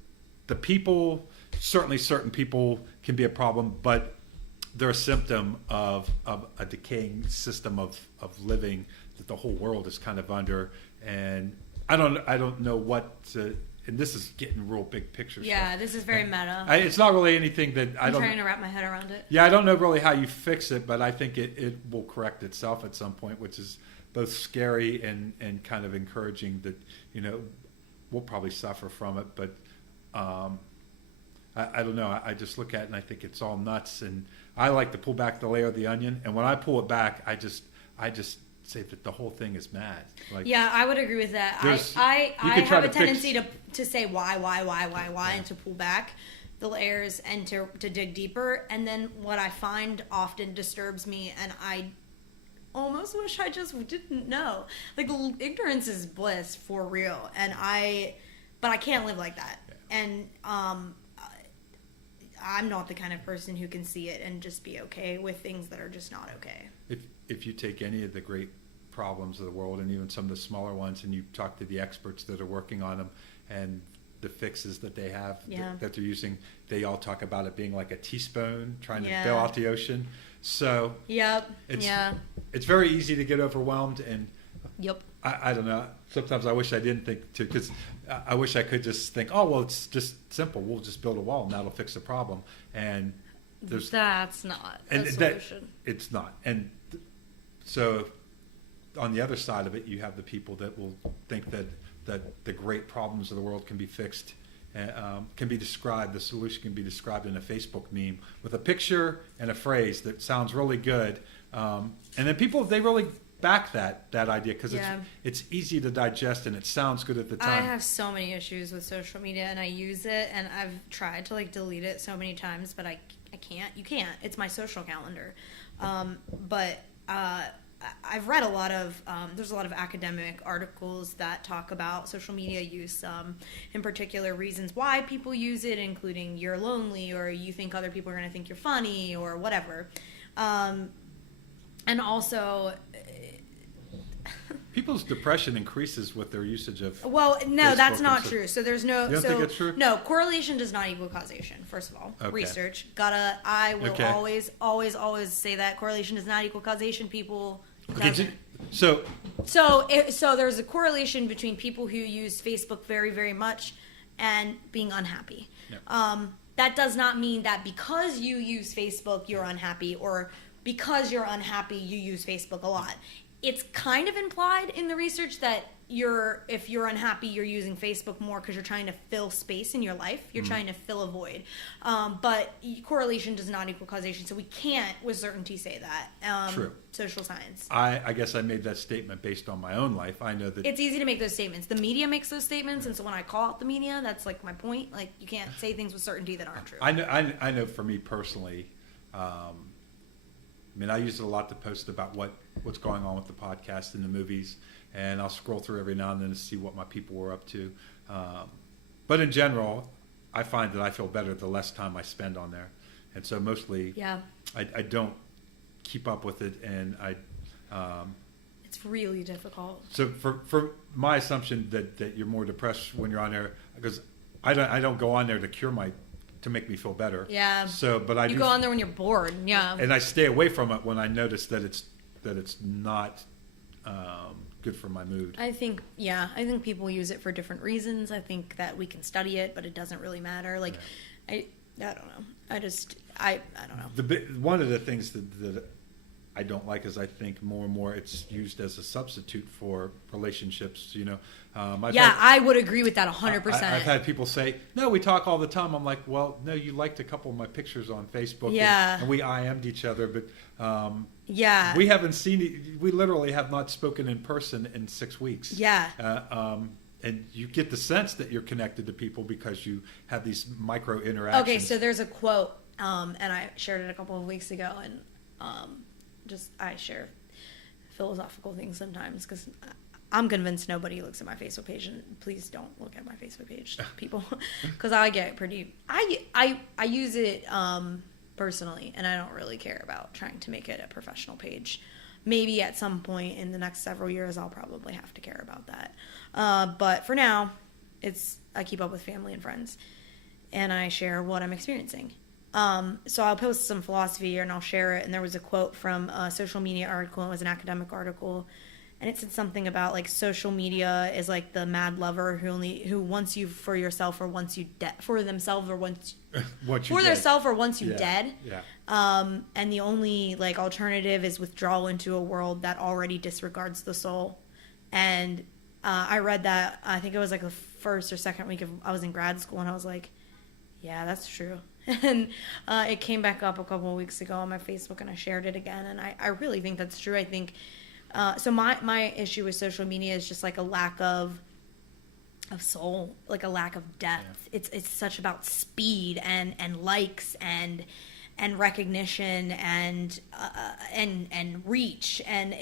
the people, certainly certain people can be a problem, but they're a symptom of a decaying system of living that the whole world is kind of under. And I don't know what to, and this is getting real big picture stuff. This is very meta. It's not really anything that I'm trying to wrap my head around it. Yeah, I don't know really how you fix it, but I think it will correct itself at some point, which is both scary and kind of encouraging that, we'll probably suffer from it. But I don't know. I just look at it and I think it's all nuts. And I like to pull back the layer of the onion. And when I pull it back, I just say that the whole thing is mad. Like, I would agree with that. I have a tendency to say why, and to pull back the layers and to dig deeper. And then what I find often disturbs me, and I almost wish I just didn't know. Like, ignorance is bliss for real, but I can't live like that. And I'm not the kind of person who can see it and just be okay with things that are just not okay. If you take any of the great problems of the world and even some of the smaller ones, and you talk to the experts that are working on them and the fixes that they have that they're using, they all talk about it being like a teaspoon trying to bail out the ocean. So it's very easy to get overwhelmed, and I don't know. Sometimes I wish I didn't think to, because I wish I could just think, oh well, it's just simple. We'll just build a wall and that'll fix the problem. And that's not a solution. It's not. And so on the other side of it, you have the people that will think that the great problems of the world can be fixed, can be described, the solution can be described in a Facebook meme with a picture and a phrase that sounds really good. And then people, they really back that idea because it's easy to digest and it sounds good at the time. I have so many issues with social media, and I use it, and I've tried to delete it so many times, but I can't. You can't. It's my social calendar. But I've read a lot of, there's a lot of academic articles that talk about social media use, in particular reasons why people use it, including you're lonely, or you think other people are going to think you're funny, or whatever. And also, people's depression increases with their usage of well, no, Facebook, that's not true. So there's no. You don't think it's true? No, correlation does not equal causation. First of all, research. I will always say that correlation does not equal causation. People. So there's a correlation between people who use Facebook very, very much and being unhappy. Yep. That does not mean that because you use Facebook you're unhappy, or because you're unhappy you use Facebook a lot. It's kind of implied in the research that if you're unhappy, you're using Facebook more because you're trying to fill space in your life. You're trying to fill a void. But correlation does not equal causation, so we can't with certainty say that. True. Social science. I guess I made that statement based on my own life. I know that It's easy to make those statements. The media makes those statements, and so when I call out the media, that's like my point. Like, you can't say things with certainty that aren't true. I know for me personally, I mean, I use it a lot to post about what's going on with the podcast and the movies, and I'll scroll through every now and then to see what my people were up to. But in general, I find that I feel better the less time I spend on there, and so mostly, I don't keep up with it, and it's really difficult. So for my assumption that you're more depressed when you're on there, because I don't go on there to make me feel better. Yeah. So, but you go on there when you're bored. Yeah. And I stay away from it when I notice that it's not good for my mood. I think people use it for different reasons. I think that we can study it, but it doesn't really matter. Like, I don't know. I don't know. One of the things that I don't like is I think more and more it's used as a substitute for relationships. I would agree with that 100%. I've had people say, "No, we talk all the time." I'm like, "Well, no, you liked a couple of my pictures on Facebook, and we IM'd each other, but we haven't seen. We literally have not spoken in person in 6 weeks. And you get the sense that you're connected to people because you have these micro interactions. Okay, so there's a quote, and I shared it a couple of weeks ago, and I share philosophical things sometimes because I'm convinced nobody looks at my Facebook page, and please don't look at my Facebook page, people, because I get pretty. I use it personally, and I don't really care about trying to make it a professional page. Maybe at some point in the next several years, I'll probably have to care about that. But for now, I keep up with family and friends, and I share what I'm experiencing. So I'll post some philosophy and I'll share it. And there was a quote from a social media article. It was an academic article, and it said something about like social media is like the mad lover who wants you for yourself or wants you dead for themselves or wants for themselves or wants you dead. Yeah. And the only like alternative is withdrawal into a world that already disregards the soul. And I read that. I think it was like the first or second week I was in grad school, and I was like, yeah, that's true. And it came back up a couple of weeks ago on my Facebook, and I shared it again. And I really think that's true. I think so. My issue with social media is just like a lack of soul, like a lack of depth. Yeah. It's such about speed and likes and recognition and reach, and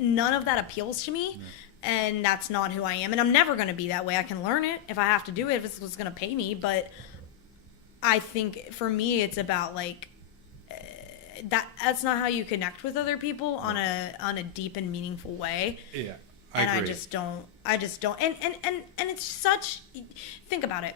none of that appeals to me. Yeah. And that's not who I am, and I'm never going to be that way. I can learn it if I have to do it, if it's what's going to pay me, but I think for me it's about like that's not how you connect with other people on a deep and meaningful way. Yeah. I just don't and it's such, think about it.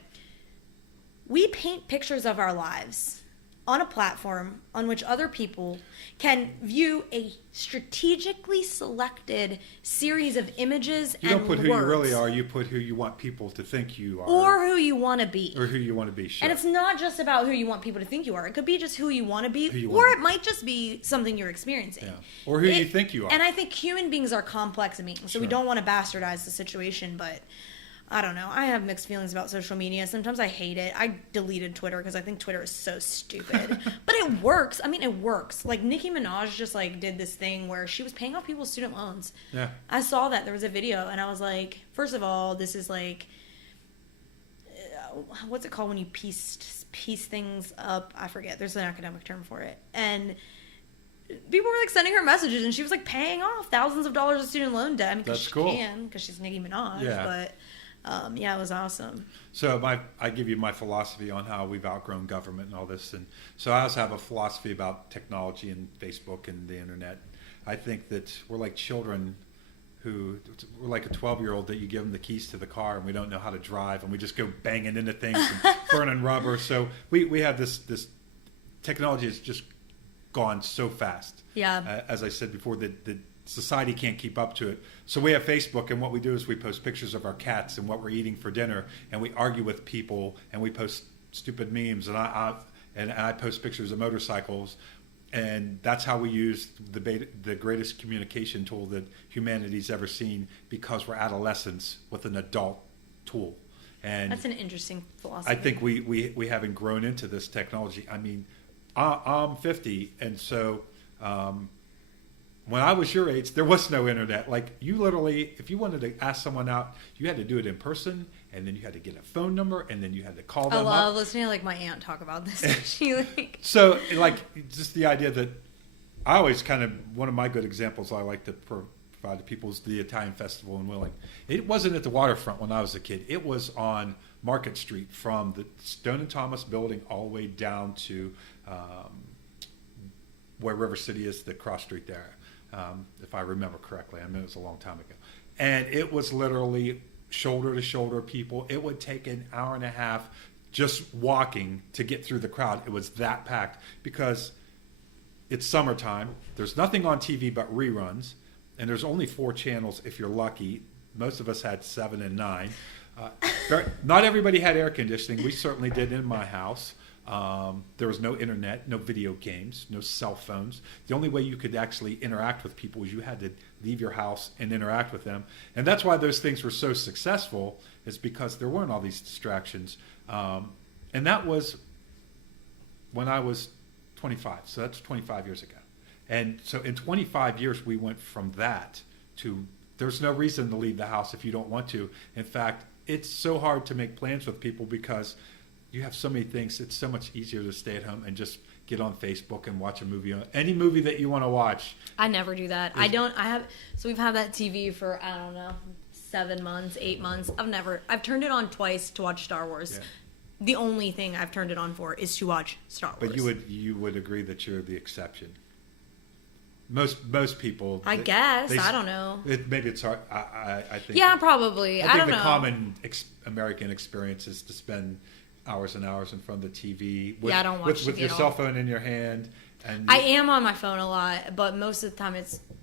We paint pictures of our lives on a platform on which other people can view a strategically selected series of images and words. You don't put who you really are, you put who you want people to think you are. Or who you want to be. Or who you want to be, sure. And it's not just about who you want people to think you are. It could be just who you want to be, or it might just be something you're experiencing. Yeah. Or who you think you are. And I think human beings are complex beings, so we don't want to bastardize the situation, but I don't know. I have mixed feelings about social media. Sometimes I hate it. I deleted Twitter because I think Twitter is so stupid. But it works. I mean, it works. Like, Nicki Minaj just, like, did this thing where she was paying off people's student loans. Yeah. I saw that. There was a video, and I was like, first of all, this is, like, what's it called when you piece things up? I forget. There's an academic term for it. And people were, like, sending her messages, and she was, like, paying off thousands of dollars of student loan debt. I mean, because she can, because she's Nicki Minaj. Yeah. But yeah, it was awesome. So I give you my philosophy on how we've outgrown government and all this. And so I also have a philosophy about technology and Facebook and the internet. I think that we're like children we're like a 12-year-old that you give them the keys to the car and we don't know how to drive and we just go banging into things and burning rubber. So we have this technology has just gone so fast. Yeah. As I said before, that society can't keep up to it. So we have Facebook, and what we do is we post pictures of our cats and what we're eating for dinner, and we argue with people, and we post stupid memes, and I post pictures of motorcycles. And that's how we use the greatest communication tool that humanity's ever seen, because we're adolescents with an adult tool. And that's an interesting philosophy. I think we haven't grown into this technology. I mean, I'm 50, and so when I was your age, there was no internet. Like, you literally, if you wanted to ask someone out, you had to do it in person, and then you had to get a phone number, and then you had to call them up. I love listening to, like, my aunt talk about this. She, like... So, like, just the idea that I always kind of, one of my good examples I like to provide to people is the Italian Festival in Wheeling. It wasn't at the waterfront when I was a kid. It was on Market Street, from the Stone and Thomas building all the way down to where River City is, the cross street there. If I remember correctly. I mean, it was a long time ago. And it was literally shoulder to shoulder people. It would take an hour and a half just walking to get through the crowd. It was that packed because it's summertime. There's nothing on TV but reruns. And there's only 4 channels if you're lucky. Most of us had 7 and 9. Not everybody had air conditioning. We certainly did in my house. There was no internet, no video games, no cell phones. The only way you could actually interact with people was you had to leave your house and interact with them. And that's why those things were so successful, is because there weren't all these distractions. And that was when I was 25. So that's 25 years ago. And so in 25 years, we went from that to there's no reason to leave the house if you don't want to. In fact, it's so hard to make plans with people because you have so many things. It's so much easier to stay at home and just get on Facebook and watch a movie, any movie that you want to watch. I never do that. So we've had that TV for, I don't know, 7 months, 8 months. I've turned it on twice to watch Star Wars. Yeah. The only thing I've turned it on for is to watch Star Wars. But you would agree that you're the exception. Most people. I guess. I don't know. Maybe it's hard. I think. Yeah, probably. I don't know. The common American experience is to spend hours and hours in front of the TV with, I don't watch with TV your at cell all. phone in your hand. And I am on my phone a lot, but most of the time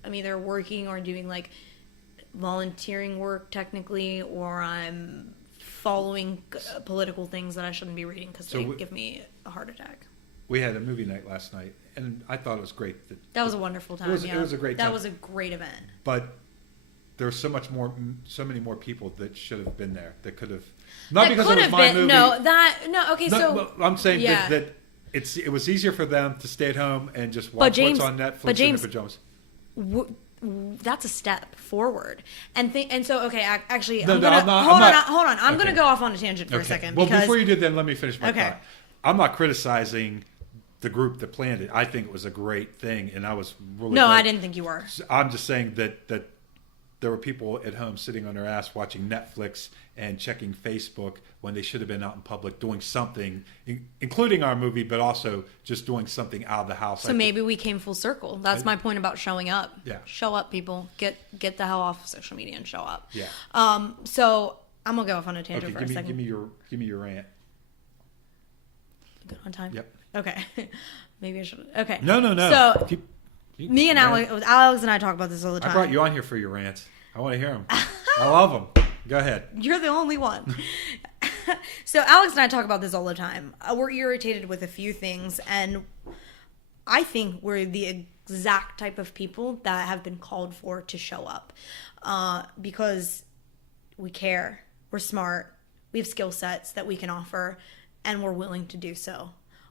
I'm either working or doing like volunteering work technically, or I'm following political things that I shouldn't be reading because they give me a heart attack. We had a movie night last night, and I thought it was great. That was a wonderful time. It was a great time. That was a great event. But there's so many more people that should have been there. That could have. Not because it was my movie. I'm saying that it was easier for them to stay at home and just watch what's on Netflix in their pajamas. That's a step forward, and so okay. Actually, hold on. I'm going to go off on a tangent for a second. Well, before you do, then let me finish my thought. I'm not criticizing the group that planned it. I think it was a great thing, and I was really. No, I didn't think you were. I'm just saying that there were people at home sitting on their ass watching Netflix and checking Facebook when they should have been out in public doing something, including our movie, but also just doing something out of the house. So maybe we came full circle. That's my point about showing up. Yeah. Show up, people. Get the hell off of social media and show up. Yeah. So I'm gonna go off on a tangent for a second. Give me your rant. Good on time? Yep. Okay. Maybe I should. Okay. No. So me and Alex and I talk about this all the time. I brought you on here for your rants. I want to hear them. I love them. Go ahead. You're the only one. So Alex and I talk about this all the time. We're irritated with a few things, and I think we're the exact type of people that have been called for to show up because we care, we're smart, we have skill sets that we can offer, and we're willing to do so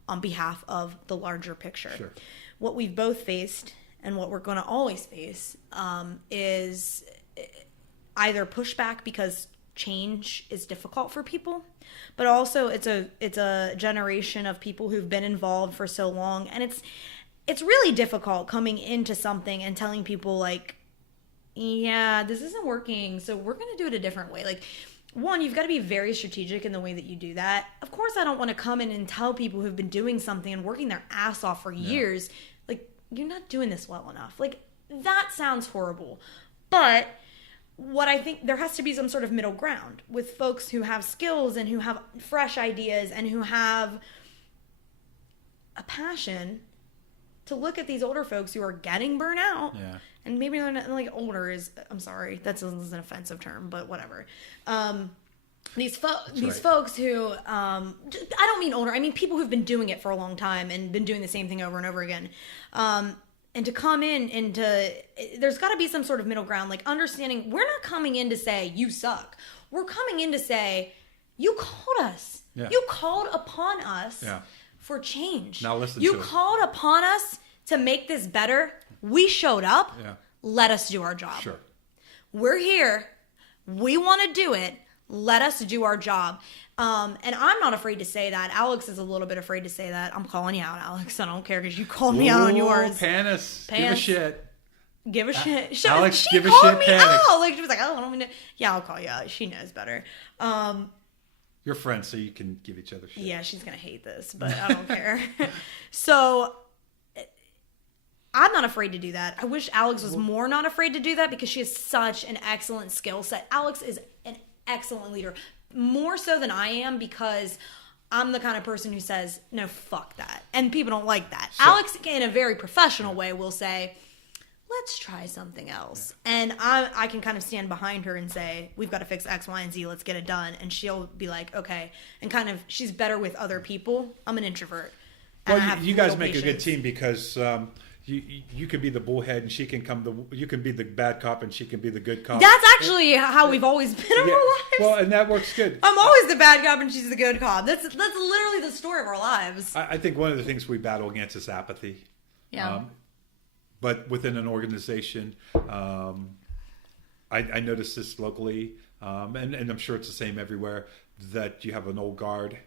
on behalf of the larger picture. Sure. What we've both faced and what we're going to always face is either pushback because change is difficult for people, but also it's a generation of people who've been involved for so long, and it's really difficult coming into something and telling people like, yeah, this isn't working, so we're going to do it a different way. Like, one, you've got to be very strategic in the way that you do that. Of course, I don't want to come in and tell people who've been doing something and working their ass off for years, like, you're not doing this well enough. Like, that sounds horrible. But what I think, there has to be some sort of middle ground with folks who have skills and who have fresh ideas and who have a passion to look at these older folks who are getting burnt out. Yeah. And maybe they're not, like, older is, I'm sorry, that's an offensive term, but whatever. these right. folks who I don't mean older, I mean people who've been doing it for a long time and been doing the same thing over and over again, and to come in and there's got to be some sort of middle ground, like understanding we're not coming in to say you suck, we're coming in to say you called us, you called upon us for change, now listen you to called upon us to make this better, we showed up, Yeah. let us do our job. Sure. We're here, we want to do it, let us do our job. And I'm not afraid to say that. Alex is a little bit afraid to say that. I'm calling you out, Alex. I don't care because you called me out on yours. Panis. Give a shit. Give a shit. Alex, she give a called shit, me Panic. out. Like, she was like, oh, I don't mean to. Yeah, I'll call you out. She knows better. You're friends, so you can give each other shit. Yeah, she's going to hate this, but I don't care. So I'm not afraid to do that. I wish Alex was more not afraid to do that because she has such an excellent skill set. Alex is an excellent leader, more so than I am, because I'm the kind of person who says, no, fuck that. And people don't like that. So, Alex, in a very professional way, will say, let's try something else. And I can kind of stand behind her and say, we've got to fix X, Y, and Z. Let's get it done. And she'll be like, okay. And kind of, she's better with other people. I'm an introvert. Well, you guys make a good team because you can be the bullhead and she can you can be the bad cop and she can be the good cop. That's actually how we've always been in our lives. Well, and that works good. I'm always the bad cop and she's the good cop. That's literally the story of our lives. I think one of the things we battle against is apathy. Yeah. But within an organization, I noticed this locally, and I'm sure it's the same everywhere, that you have an old guard.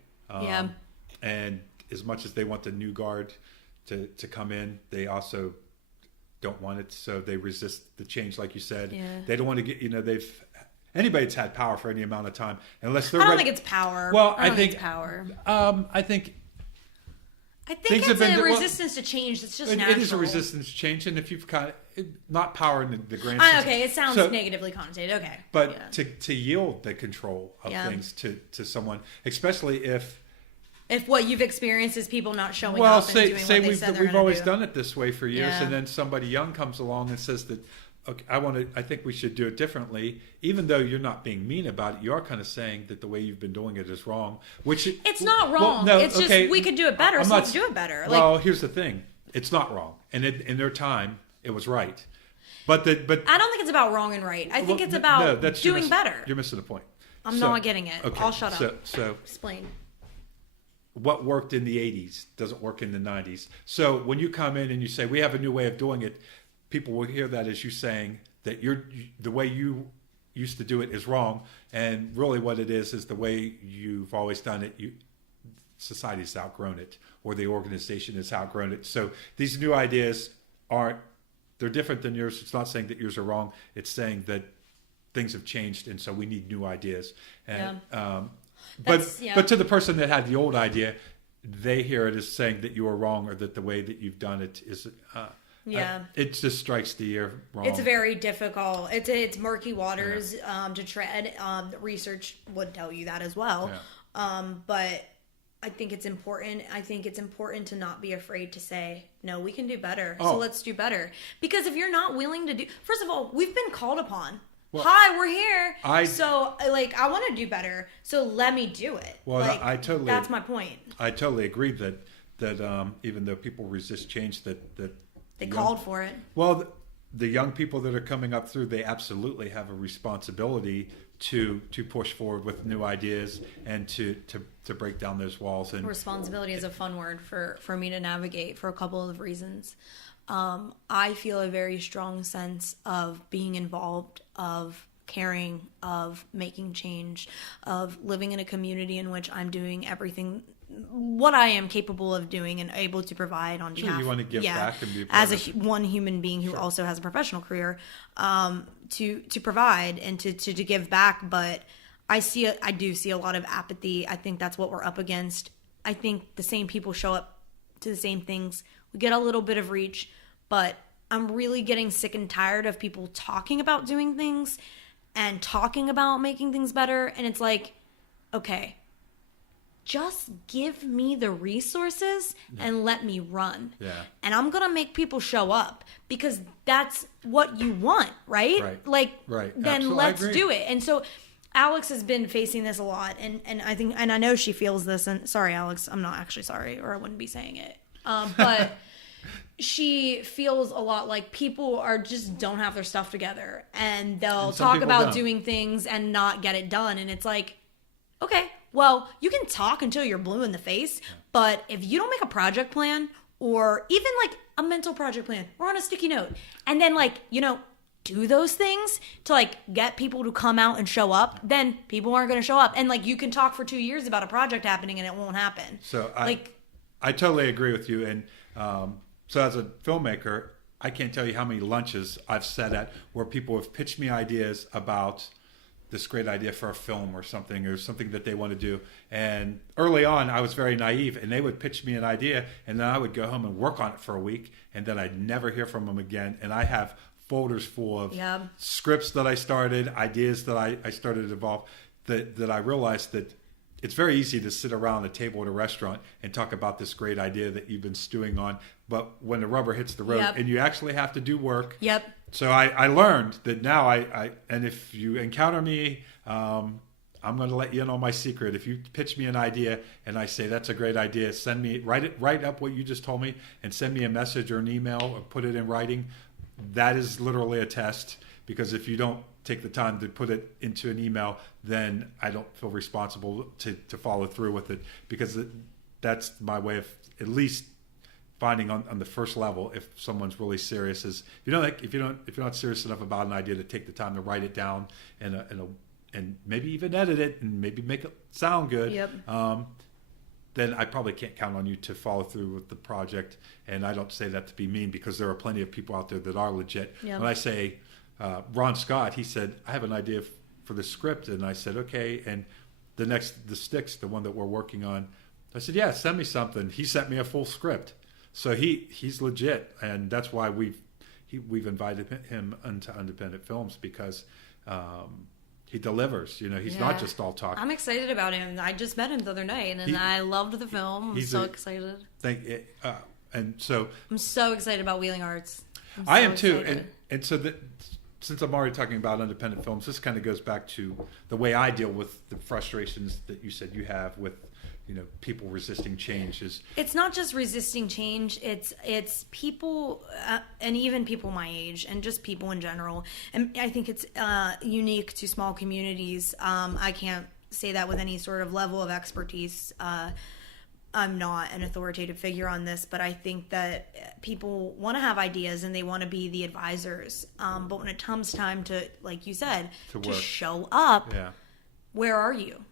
And as much as they want the new guard to come in, they also don't want it, so they resist the change, like you said. Yeah. They don't want to get, anybody that's had power for any amount of time, unless they're I don't think it's power. Well, I think it's power. I think it's a resistance to change that's just natural. It is a resistance to change, and if you've got not power in the grand sense. Okay, it sounds negatively connotated. Okay. But to yield the control of things to someone, especially if what you've experienced is people not showing up and doing what they said they're going to do. We've always done it this way for years, and then somebody young comes along and says that, okay, I think we should do it differently. Even though you're not being mean about it, you are kind of saying that the way you've been doing it is wrong. Which it's not wrong. Well, no, it's just we could do it better, so let's do it better. Well, here's the thing: it's not wrong, and in their time, it was right. But I don't think it's about wrong and right. I think it's about doing better. You're missing the point. I'm not getting it. Okay, I'll shut up. So explain. What worked in the 80s doesn't work in the 90s. So when you come in and you say, we have a new way of doing it, people will hear that as you saying that the way you used to do it is wrong. And really what it is the way you've always done it. Society's outgrown it, or the organization has outgrown it. So these new ideas they're different than yours. It's not saying that yours are wrong. It's saying that things have changed, and so we need new ideas. And But to the person that had the old idea, they hear it as saying that you are wrong, or that the way that you've done it is. It just strikes the ear wrong. It's very difficult. It's murky waters to tread. Research would tell you that as well. Yeah. But I think it's important. I think it's important to not be afraid to say, no, we can do better. So let's do better. Because if you're not willing to do, first of all, we've been called upon. Well, hi, we're here. I want to do better. So let me do it. Well, I totally. That's my point. I totally agree that even though people resist change, that they called for it. Well, the young people that are coming up through, they absolutely have a responsibility to push forward with new ideas and to break down those walls. And responsibility is a fun word for me to navigate for a couple of reasons. I feel a very strong sense of being involved, of caring, of making change, of living in a community in which I'm doing everything what I am capable of doing and able to provide on behalf. You want to give back and be as one human being who also has a professional career, to provide and to give back. But I do see a lot of apathy. I think that's what we're up against. I think the same people show up to the same things. We get a little bit of reach, but I'm really getting sick and tired of people talking about doing things and talking about making things better. And it's like, okay, just give me the resources and let me run. Yeah. And I'm going to make people show up because that's what you want, right? Right. Like, right. then Absolutely. let's do it. And so Alex has been facing this a lot, and I think, and I know she feels this, and sorry, Alex, I'm not actually sorry, or I wouldn't be saying it. But she feels a lot like people are just don't have their stuff together, and they'll talk about doing things and not get it done. And it's like, okay, well, you can talk until you're blue in the face, but if you don't make a project plan, or even like a mental project plan or on a sticky note, and then like, you know, do those things to like get people to come out and show up, then people aren't going to show up. And like, you can talk for 2 years about a project happening and it won't happen. So I totally agree with you. And so as a filmmaker, I can't tell you how many lunches I've sat at where people have pitched me ideas about this great idea for a film or something that they want to do. And early on, I was very naive, and they would pitch me an idea, and then I would go home and work on it for a week, and then I'd never hear from them again. And I have folders full of scripts that I started, ideas that I started to evolve, that I realized that it's very easy to sit around a table at a restaurant and talk about this great idea that you've been stewing on. But when the rubber hits the road and you actually have to do work. So I learned that now and if you encounter me, I'm going to let you in on my secret. If you pitch me an idea and I say, that's a great idea, write up what you just told me and send me a message or an email or put it in writing. That is literally a test, because if you don't take the time to put it into an email, then I don't feel responsible to follow through with it, because that's my way of at least finding on the first level if someone's really serious. Is if you're not serious enough about an idea to take the time to write it down and maybe even edit it and maybe make it sound good. Then I probably can't count on you to follow through with the project. And I don't say that to be mean, because there are plenty of people out there that are legit. When I say Ron Scott, he said, I have an idea for the script, and I said, okay. And the Sticks, the one that we're working on, I said, yeah, send me something. He sent me a full script. So he's legit, and that's why we've invited him into independent films, because he delivers. He's not just all talk. I'm excited about him. I just met him the other night, and I loved the film. I'm so excited. And so I'm so excited about Wheeling Arts. I am too, and so since I'm already talking about independent films, this kind of goes back to the way I deal with the frustrations that you said you have with people resisting change. It's not just resisting change, it's people and even people my age, and just people in general. And I think it's unique to small communities. I can't say that with any sort of level of expertise. I'm not an authoritative figure on this, but I think that people want to have ideas and they want to be the advisors. But when it comes time to, like you said, to show up, where are you?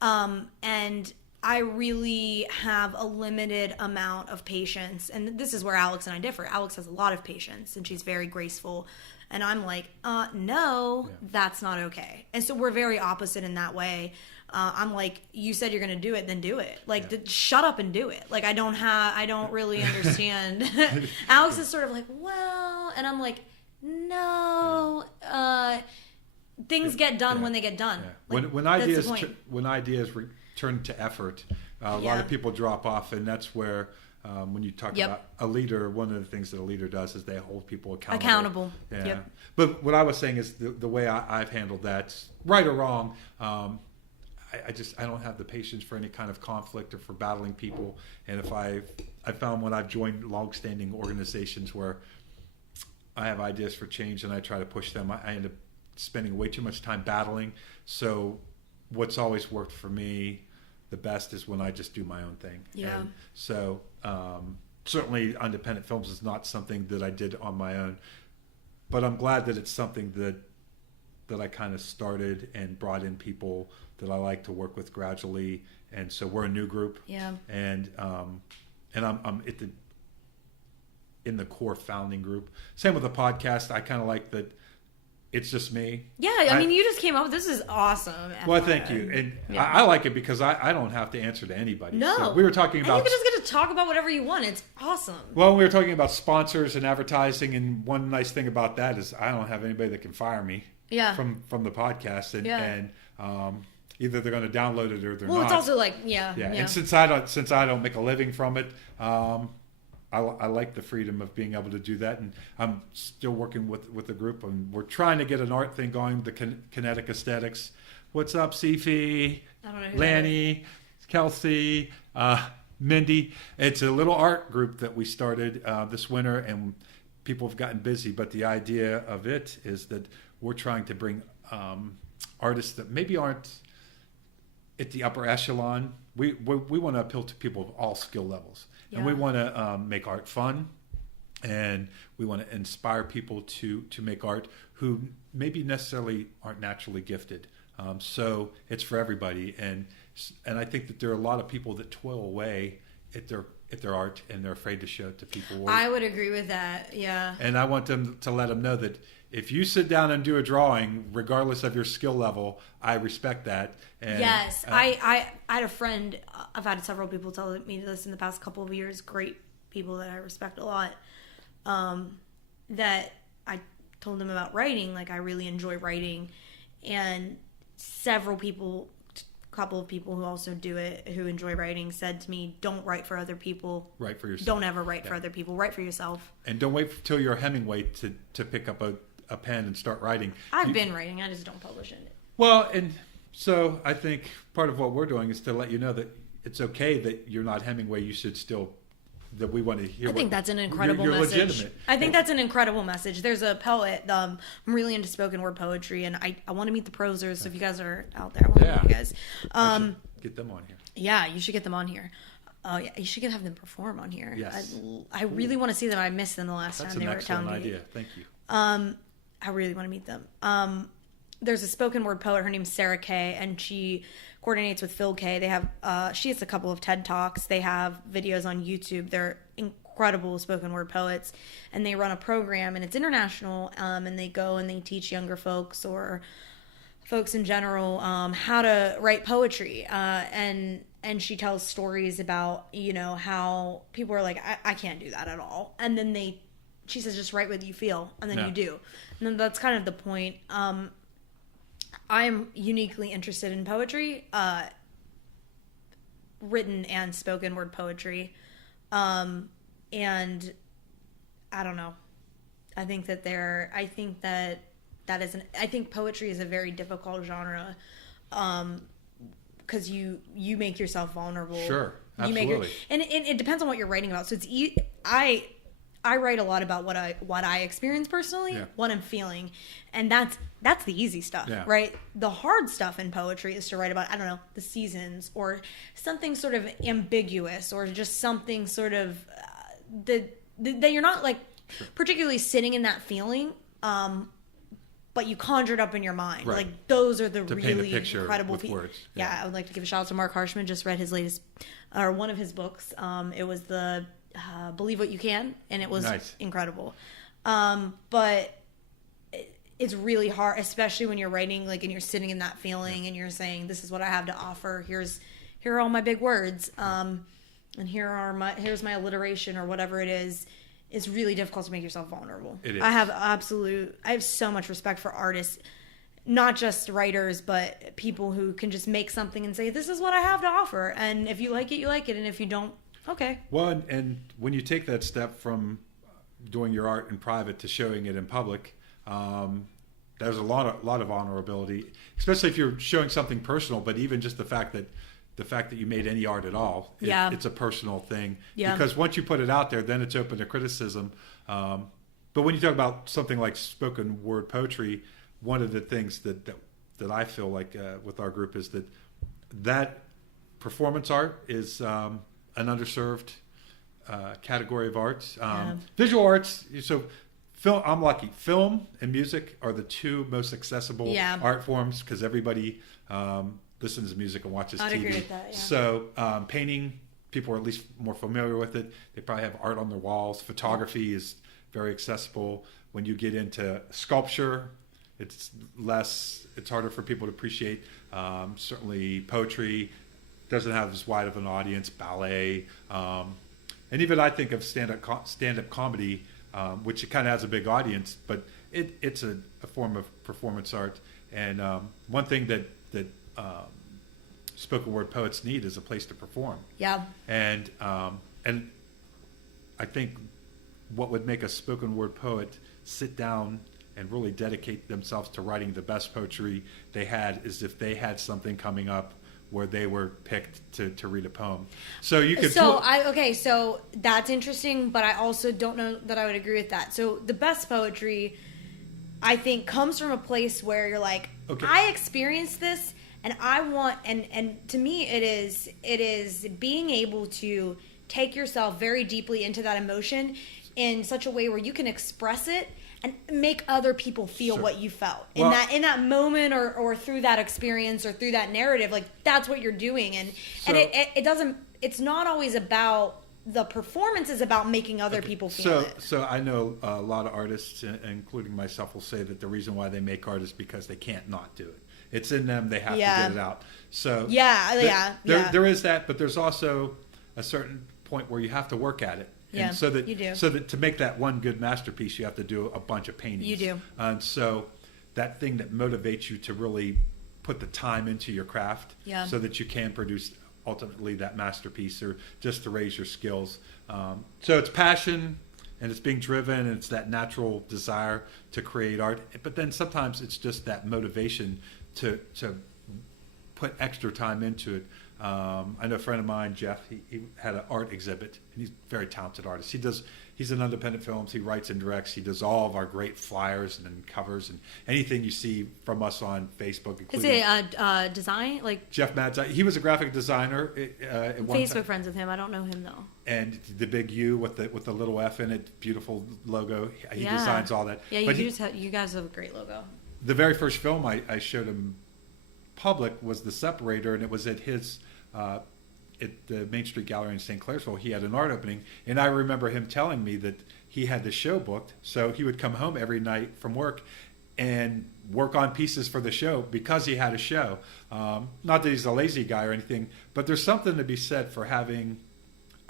And I really have a limited amount of patience. And this is where Alex and I differ. Alex has a lot of patience, and she's very graceful. And I'm like, no, that's not okay. And so we're very opposite in that way. I'm like, you said you're going to do it, then do it. Like, shut up and do it. Like, I don't really understand. Alex is sort of like, well, and I'm like, no, things get done when they get done. Like, when ideas turn to effort, a lot of people drop off, and that's where when you talk about a leader, one of the things that a leader does is they hold people accountable. But what I was saying is the way I've handled that, right or wrong, I don't have the patience for any kind of conflict or for battling people. And if I found when I've joined long-standing organizations where I have ideas for change and I try to push them, I end up spending way too much time battling. So what's always worked for me the best is when I just do my own thing. And so certainly independent films is not something that I did on my own, but I'm glad that it's something that I kind of started and brought in people that I like to work with gradually. And so we're a new group. And I'm in the core founding group. Same with the podcast. I kind of like that it's just me. I mean, you just came up with this is awesome. Well, thank you. And I like it because I don't have to answer to anybody. No. So we were talking about... And you just get to talk about whatever you want. It's awesome. Well, we were talking about sponsors and advertising, and one nice thing about that is I don't have anybody that can fire me from the podcast. And either they're going to download it or they're not. Well, it's also like, And since I don't make a living from it, I like the freedom of being able to do that, and I'm still working with the group, and we're trying to get an art thing going. The Kinetic Aesthetics. What's up, Sifi, I don't know who Lanny, Kelsey, Mindy? It's a little art group that we started this winter, and people have gotten busy. But the idea of it is that we're trying to bring artists that maybe aren't at the upper echelon. We want to appeal to people of all skill levels, and we want to make art fun, and we want to inspire people to make art who maybe necessarily aren't naturally gifted. So it's for everybody, and I think that there are a lot of people that toil away at their art, and they're afraid to show it to people. I would agree with that. Yeah. And I want them to let them know that if you sit down and do a drawing, regardless of your skill level, I respect that. And, yes, I had a friend. I've had several people tell me this in the past couple of years. Great people that I respect a lot. That I told them about writing. Like, I really enjoy writing, and several people, couple of people who also do it, who enjoy writing, said to me, "Don't write for other people. Write for yourself. Don't ever write for other people. Write for yourself." And don't wait till you're Hemingway to pick up a pen and start writing. I've been writing. I just don't publish it. Well, and so I think part of what we're doing is to let you know that it's okay that you're not Hemingway. You should still, that we want to hear. I think that's an incredible you're message. Legitimate. I think that's an incredible message. There's a poet. I'm really into spoken word poetry, and I want to meet the prosers. So if you guys are out there, I want to meet you guys. I should get them on here. Yeah, you should get them on here. Yeah, you should have them perform on here. Yes. I really want to see them. I missed them the last That's time an they were at town excellent meeting. idea. Thank you. I really want to meet them. There's a spoken word poet. Her name's Sarah Kay, and she coordinates with Phil Kay. They have she has a couple of TED Talks. They have videos on YouTube. They're incredible spoken word poets, and they run a program, and it's international. And they go and they teach younger folks or folks in general how to write poetry. And she tells stories about, you know, how people are like, I can't do that at all, and then she says, just write what you feel, and then you do. And then that's kind of the point. I'm uniquely interested in poetry, written and spoken word poetry. And I don't know. I think poetry is a very difficult genre. Because you make yourself vulnerable. Sure, absolutely. And it depends on what you're writing about. So I write a lot about what I experience personally, what I'm feeling, and that's the easy stuff, right? The hard stuff in poetry is to write about, I don't know, the seasons, or something sort of ambiguous, or just something sort of that you're not like particularly sitting in that feeling, but you conjured up in your mind. Right. Like, those are the to really paint a picture incredible with words. Yeah, I would like to give a shout out to Mark Harshman. Just read his latest, or one of his books. It was the Believe What You Can, and it was incredible. But it's really hard, especially when you're writing, like, and you're sitting in that feeling, and you're saying, "This is what I have to offer. Here are all my big words, and here's my alliteration," or whatever it is. It's really difficult to make yourself vulnerable. It is. I have so much respect for artists, not just writers, but people who can just make something and say, "This is what I have to offer," and if you like it, you like it, and if you don't, okay. Well, and when you take that step from doing your art in private to showing it in public, there's a lot of honorability, especially if you're showing something personal. But even just the fact that you made any art at all, it's a personal thing. Yeah. Because once you put it out there, then it's open to criticism. But when you talk about something like spoken word poetry, one of the things that I feel like with our group is that performance art is an underserved category of arts. Visual arts, so film. I'm lucky. Film and music are the two most accessible art forms, because everybody listens to music and watches I'd TV. agree with that, yeah. So painting, people are at least more familiar with it. They probably have art on their walls. Photography is very accessible. When you get into sculpture, it's harder for people to appreciate. Certainly poetry doesn't have as wide of an audience. Ballet, and even I think of stand-up comedy, which it kind of has a big audience, but it's a form of performance art. And one thing that spoken word poets need is a place to perform. Yeah. And I think what would make a spoken word poet sit down and really dedicate themselves to writing the best poetry they had is if they had something coming up where they were picked to read a poem. So you could. So that's interesting, but I also don't know that I would agree with that. So the best poetry, I think, comes from a place where you're like, Okay. I experienced this, and I want, and to me, it is being able to take yourself very deeply into that emotion in such a way where you can express it and make other people feel Sure. what you felt Well, in that moment or through that experience or through that narrative. Like, that's what you're doing, and So- it doesn't. It's not always about the performance. Is about making other people feel it. So I know a lot of artists, including myself, will say that the reason why they make art is because they can't not do it. It's in them; they have Yeah. to get it out. So Yeah. there is that, but there's also a certain point where you have to work at it. Yeah, And so that you do. so that to make that one good masterpiece, you have to do a bunch of paintings. You do. And so that thing that motivates you to really put the time into your craft, Yeah. so that you can produce ultimately that masterpiece, or just to raise your skills. So it's passion, and it's being driven, and it's that natural desire to create art. But then sometimes it's just that motivation to put extra time into it. I know a friend of mine, Jeff, he had an art exhibit, and he's a very talented artist. He's in independent films, he writes and directs, he does all of our great flyers and covers and anything you see from us on Facebook. Is Including it design? Like, Jeff Madds, he was a graphic designer at one Facebook time. friends with him. I don't know him though. And the big U with the little F in it, beautiful logo. He Yeah. designs all that. Yeah, But you guys have a great logo. the very first film I showed him public was The Separator, and it was at his at the Main Street Gallery in St. Clairsville. He had an art opening, and I remember him telling me that he had the show booked, so he would come home every night from work and work on pieces for the show because he had a show. Not that he's a lazy guy or anything, but there's something to be said for having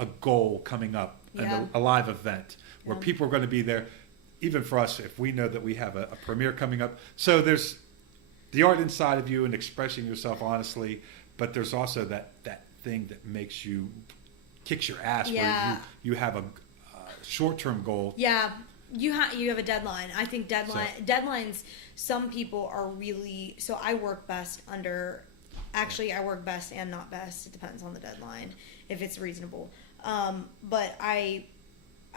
a goal coming up, Yeah. a live event where Yeah. people are going to be there. Even for us, if we know that we have a premiere coming up. So there's the art inside of you and expressing yourself honestly, but there's also that thing that makes you, kicks your ass, Yeah. where you have a short-term goal. Yeah, you have a deadline. I think deadlines. Some people are really. So I work best under. Actually, I work best and not best. It depends on the deadline if it's reasonable. But I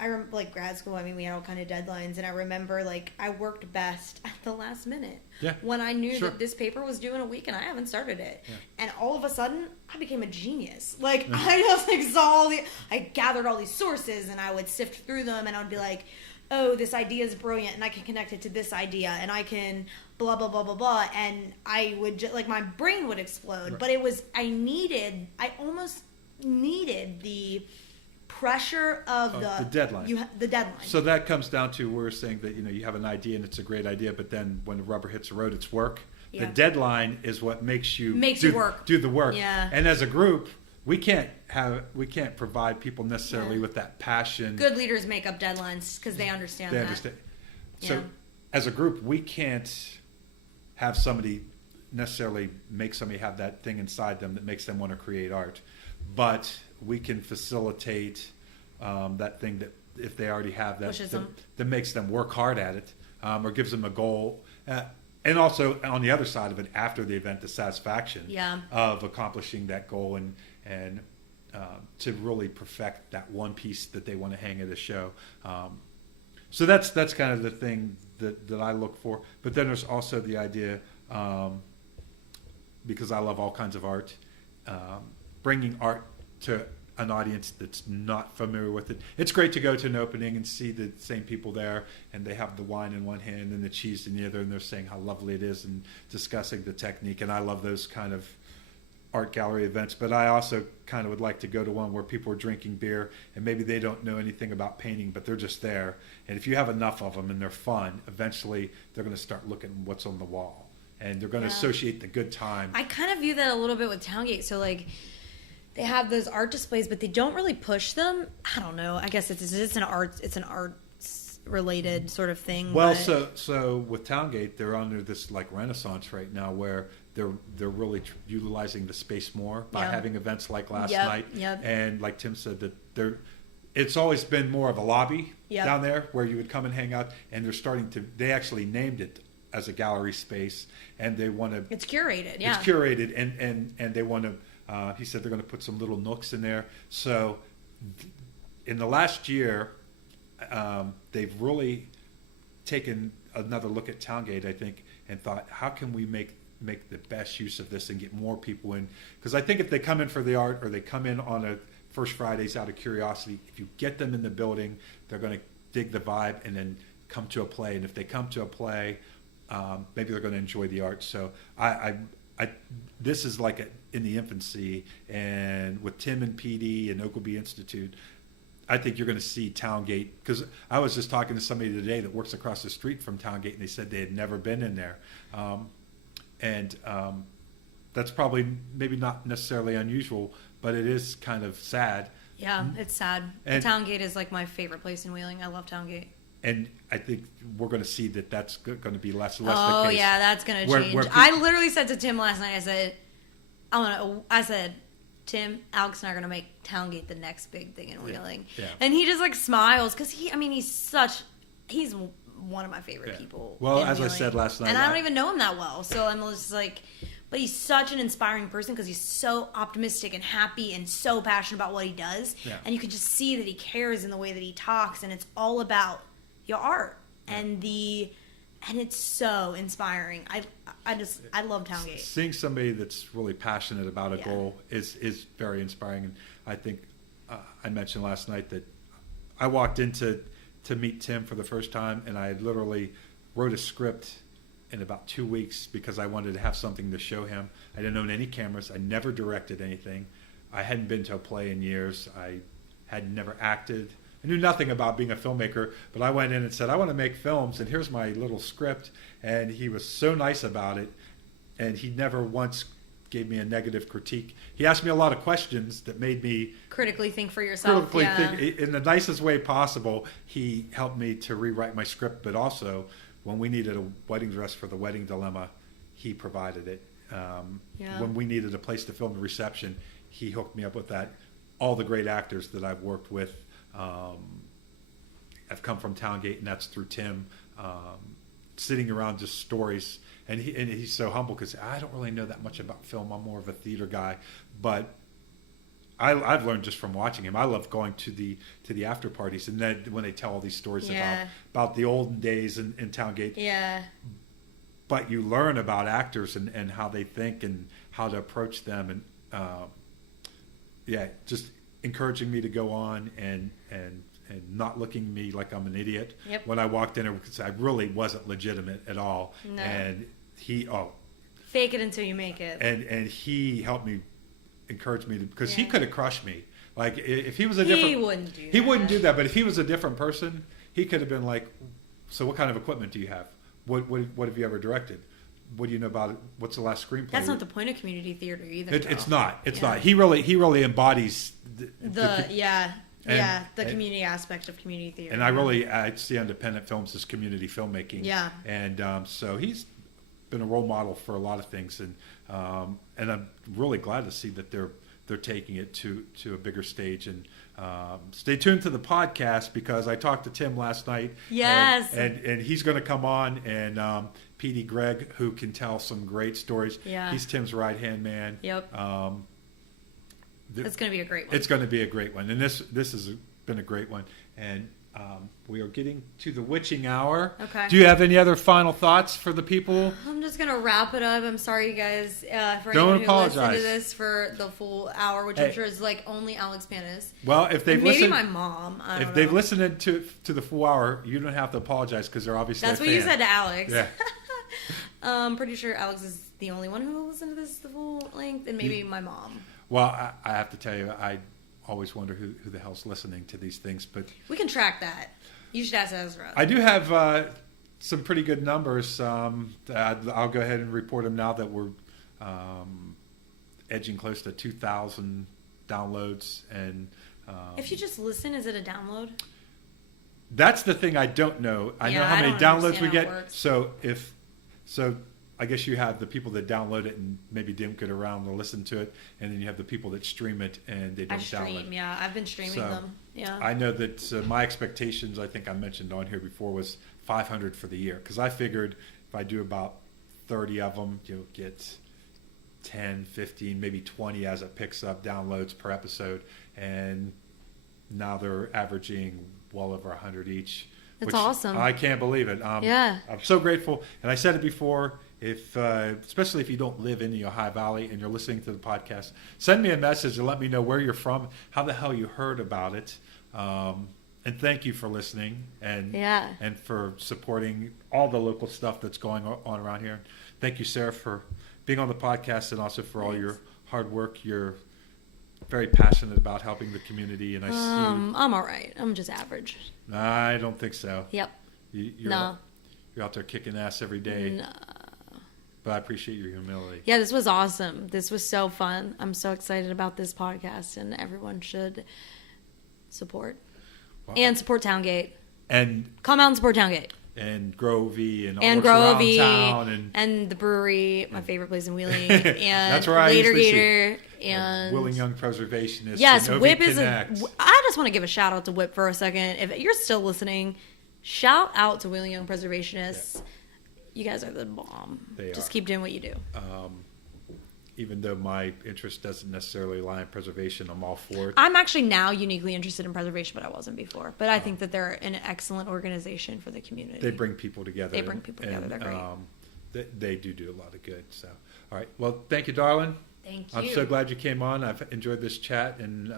remember, like, grad school. I mean, we had all kind of deadlines, and I remember, like, I worked best at the last minute. Yeah, When I knew sure. that this paper was due in a week and I haven't started it. Yeah. And all of a sudden, I became a genius. Like, I just, like, saw I gathered all these sources, and I would sift through them, and I would be like, oh, this idea is brilliant, and I can connect it to this idea, and I can blah, blah, blah, blah, blah. And I would just, like, my brain would explode. Right. But it was, I almost needed the pressure of the deadline. The deadline. So that comes down to, we're saying that you have an idea and it's a great idea, but then when the rubber hits the road, it's work. Yeah. The deadline is what makes you work. do the work. Yeah. And as a group, we can't provide people necessarily Yeah. with that passion. Good leaders make up deadlines because they understand They that. understand. So Yeah. as a group, we can't have somebody necessarily make somebody have that thing inside them that makes them want to create art, but we can facilitate that thing that, if they already have that, Pushes them. that makes them work hard at it, or gives them a goal. And also on the other side of it, after the event, the satisfaction Yeah. of accomplishing that goal and to really perfect that one piece that they want to hang at a show. So that's kind of the thing that I look for. But then there's also the idea, because I love all kinds of art, bringing art to an audience that's not familiar with it. It's great to go to an opening and see the same people there, and they have the wine in one hand and the cheese in the other, and they're saying how lovely it is and discussing the technique. And I love those kind of art gallery events, but I also kind of would like to go to one where people are drinking beer and maybe they don't know anything about painting, but they're just there. And if you have enough of them and they're fun, eventually they're going to start looking at what's on the wall, and they're going to Yeah. associate the good time. I kind of view that a little bit with Towngate. So, like, they have those art displays, but they don't really push them. I don't know. I guess it's an arts related sort of thing. Well, but so with Towngate, they're under this like renaissance right now where they're really utilizing the space more by Yeah. having events like last Yep, night. yep. And like Tim said, that it's always been more of a lobby Yep. down there where you would come and hang out, and they actually named it as a gallery space, and they want to. It's curated, yeah. It's curated, and they want to. He said they're going to put some little nooks in there. So, in the last year, they've really taken another look at Towngate, I think, and thought, how can we make the best use of this and get more people in? Because I think if they come in for the art, or they come in on a First Fridays out of curiosity, if you get them in the building, they're going to dig the vibe and then come to a play. And if they come to a play, maybe they're going to enjoy the art. So this is like in the infancy, and with Tim and PD and Ogleby Institute, I think you're going to see Towngate, because I was just talking to somebody today that works across the street from Towngate, and they said they had never been in there. That's probably maybe not necessarily unusual, but it is kind of sad. Yeah, it's sad. And Towngate is like my favorite place in Wheeling. I love Towngate. And I think we're going to see that's going to be less the case. Oh yeah, that's going to change. I literally said to Tim last night, I said, Tim, Alex and I are going to make Towngate the next big thing in Wheeling. Yeah. And he just like smiles, because he's one of my favorite people. Well, in as I Wheeling. said last night, and I don't even know him that well, so I'm just like, but he's such an inspiring person, because he's so optimistic and happy and so passionate about what he does. Yeah. And you can just see that he cares in the way that he talks, and it's all about your art. Yeah. And it's so inspiring. I love Towngate. Seeing somebody that's really passionate about a Yeah. goal is very inspiring. And I think I mentioned last night that I walked in to meet Tim for the first time, and I literally wrote a script in about 2 weeks because I wanted to have something to show him. I didn't own any cameras. I never directed anything. I hadn't been to a play in years. I had never acted. I knew nothing about being a filmmaker, but I went in and said, I want to make films, and here's my little script. And he was so nice about it, and he never once gave me a negative critique. He asked me a lot of questions that made me Critically think for yourself. think in the nicest way possible. He helped me to rewrite my script, but also when we needed a wedding dress for the wedding dilemma, he provided it. When we needed a place to film the reception, he hooked me up with that. All the great actors that I've worked with have come from Towngate, and that's through Tim. Sitting around just stories, and he's so humble, because I don't really know that much about film. I'm more of a theater guy, but I've learned just from watching him. I love going to the after parties, and then when they tell all these stories about the olden days in Towngate. Yeah. But you learn about actors and how they think and how to approach them, and just encouraging me to go on and not looking at me like I'm an idiot. Yep. When I walked in, because I really wasn't legitimate at all. No. And he fake it until you make it. and he helped me, encourage me to, because he could have crushed me. Like if he was a different, he wouldn't do that. But if he was a different person, he could have been like, so what kind of equipment do you have? What have you ever directed? What do you know about it? What's the last screenplay? That's not the point of community theater either. It's not. It's not. He really embodies the community aspect of community theater. And I see independent films as community filmmaking. Yeah. And so he's been a role model for a lot of things, and I'm really glad to see that they're taking it to a bigger stage. And stay tuned to the podcast, because I talked to Tim last night. Yes. And he's going to come on, and PD Greg, who can tell some great stories. Yeah. He's Tim's right-hand man. Yep. It's going to be a great one. It's going to be a great one. And this has been a great one. And we are getting to the witching hour. Okay. Do you have any other final thoughts for the people? I'm just going to wrap it up. I'm sorry, you guys, for Don't anyone who apologize. listened to this for the full hour, which I'm sure is like only Alex Panis. Well, if they've Maybe listened, my mom. I don't if know. they've listened to the full hour, you don't have to apologize, because they're obviously That's a what fan. you said to Alex. Yeah. I'm pretty sure Alex is the only one who will listen to this the full length, and maybe my mom. Well, I have to tell you, I always wonder who the hell's listening to these things, but We can track that. You should ask Ezra. I do have some pretty good numbers. I'll go ahead and report them now that we're edging close to 2,000 downloads. And if you just listen, is it a download? that's the thing I don't know. I know how many downloads we get. So I guess you have the people that download it and maybe didn't get around to listen to it, and then you have the people that stream it and they I don't download stream, it. yeah. I've been streaming So, them. Yeah. I know that my expectations, I think I mentioned on here before, was 500 for the year, because I figured if I do about 30 of them, you'll get 10, 15, maybe 20 as it picks up downloads per episode, and now they're averaging well over 100 each. That's which awesome. I can't believe it. Yeah. I'm so grateful, and I said it before. If, especially if you don't live in the Ohio Valley and you're listening to the podcast, send me a message and let me know where you're from, how the hell you heard about it, and thank you for listening and for supporting all the local stuff that's going on around here. Thank you, Sarah, for being on the podcast and also for all your hard work. You're very passionate about helping the community, and I see. I'm all right. I'm just average. I don't think so. Yep. You're out there kicking ass every day. No. But I appreciate your humility. Yeah, this was awesome. This was so fun. I'm so excited about this podcast, and everyone should support. Wow. And support Towngate. And come out and support Towngate. And Grovey and all and around Grovey town and the brewery, my favorite place in Wheeling, and that's where I Later usually Gator see. and Wheeling Young Preservationist. Yes, and Whip Ovi is Connect. I just want to give a shout out to Whip for a second. If you're still listening, shout out to Wheeling Young Preservationists. Yeah. You guys are the bomb. Just keep doing what you do. Even though my interest doesn't necessarily lie in preservation, I'm all for it. I'm actually now uniquely interested in preservation, but I wasn't before. But I think that they're an excellent organization for the community. They bring people together. They're great. They do a lot of good. So, all right. Well, thank you, darling. Thank you. I'm so glad you came on. I've enjoyed this chat and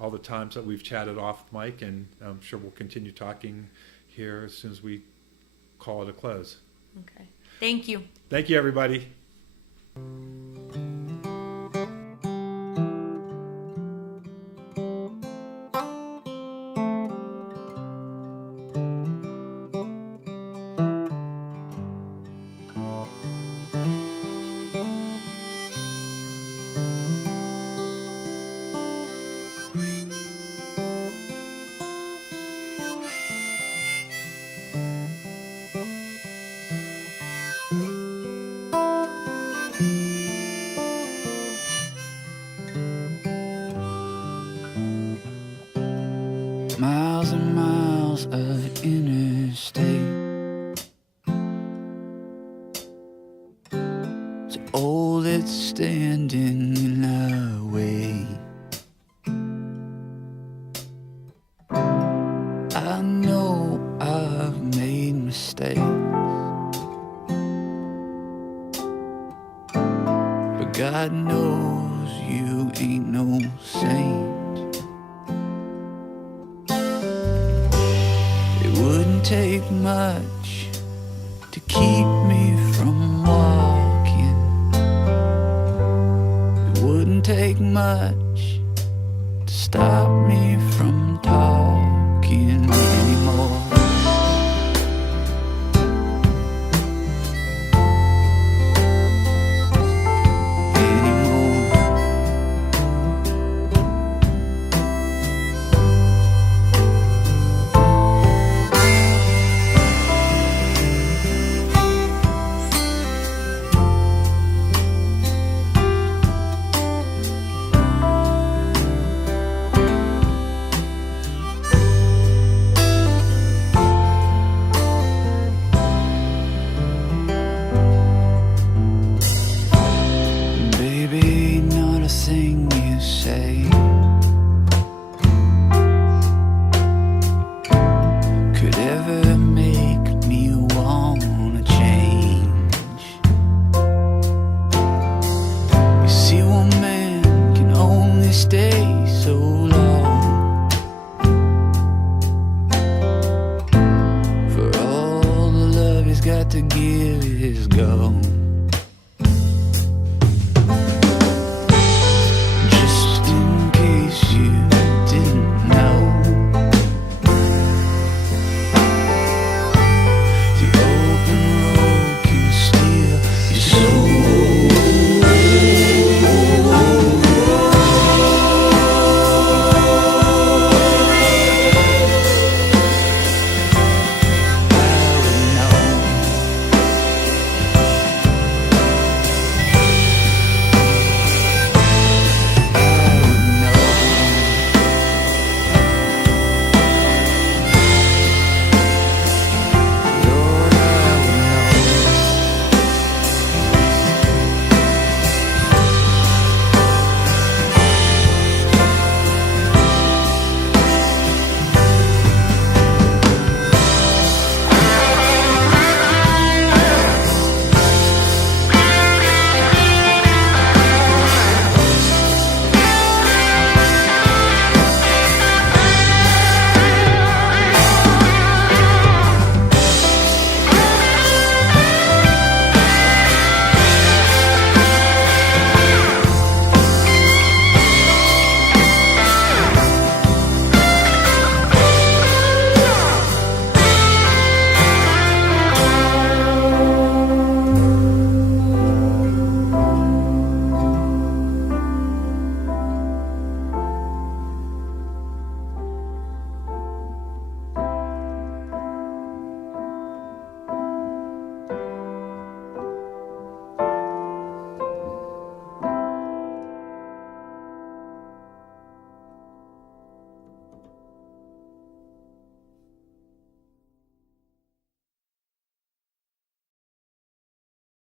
all the times that we've chatted off mic, and I'm sure we'll continue talking here as soon as we call it a close. Okay. Thank you. Thank you, everybody. Miles and miles of interstate, so old it's standing in our way. I know I've made mistakes, but God knows you ain't no saint. Take much to keep me from walking. It wouldn't take much to stop me from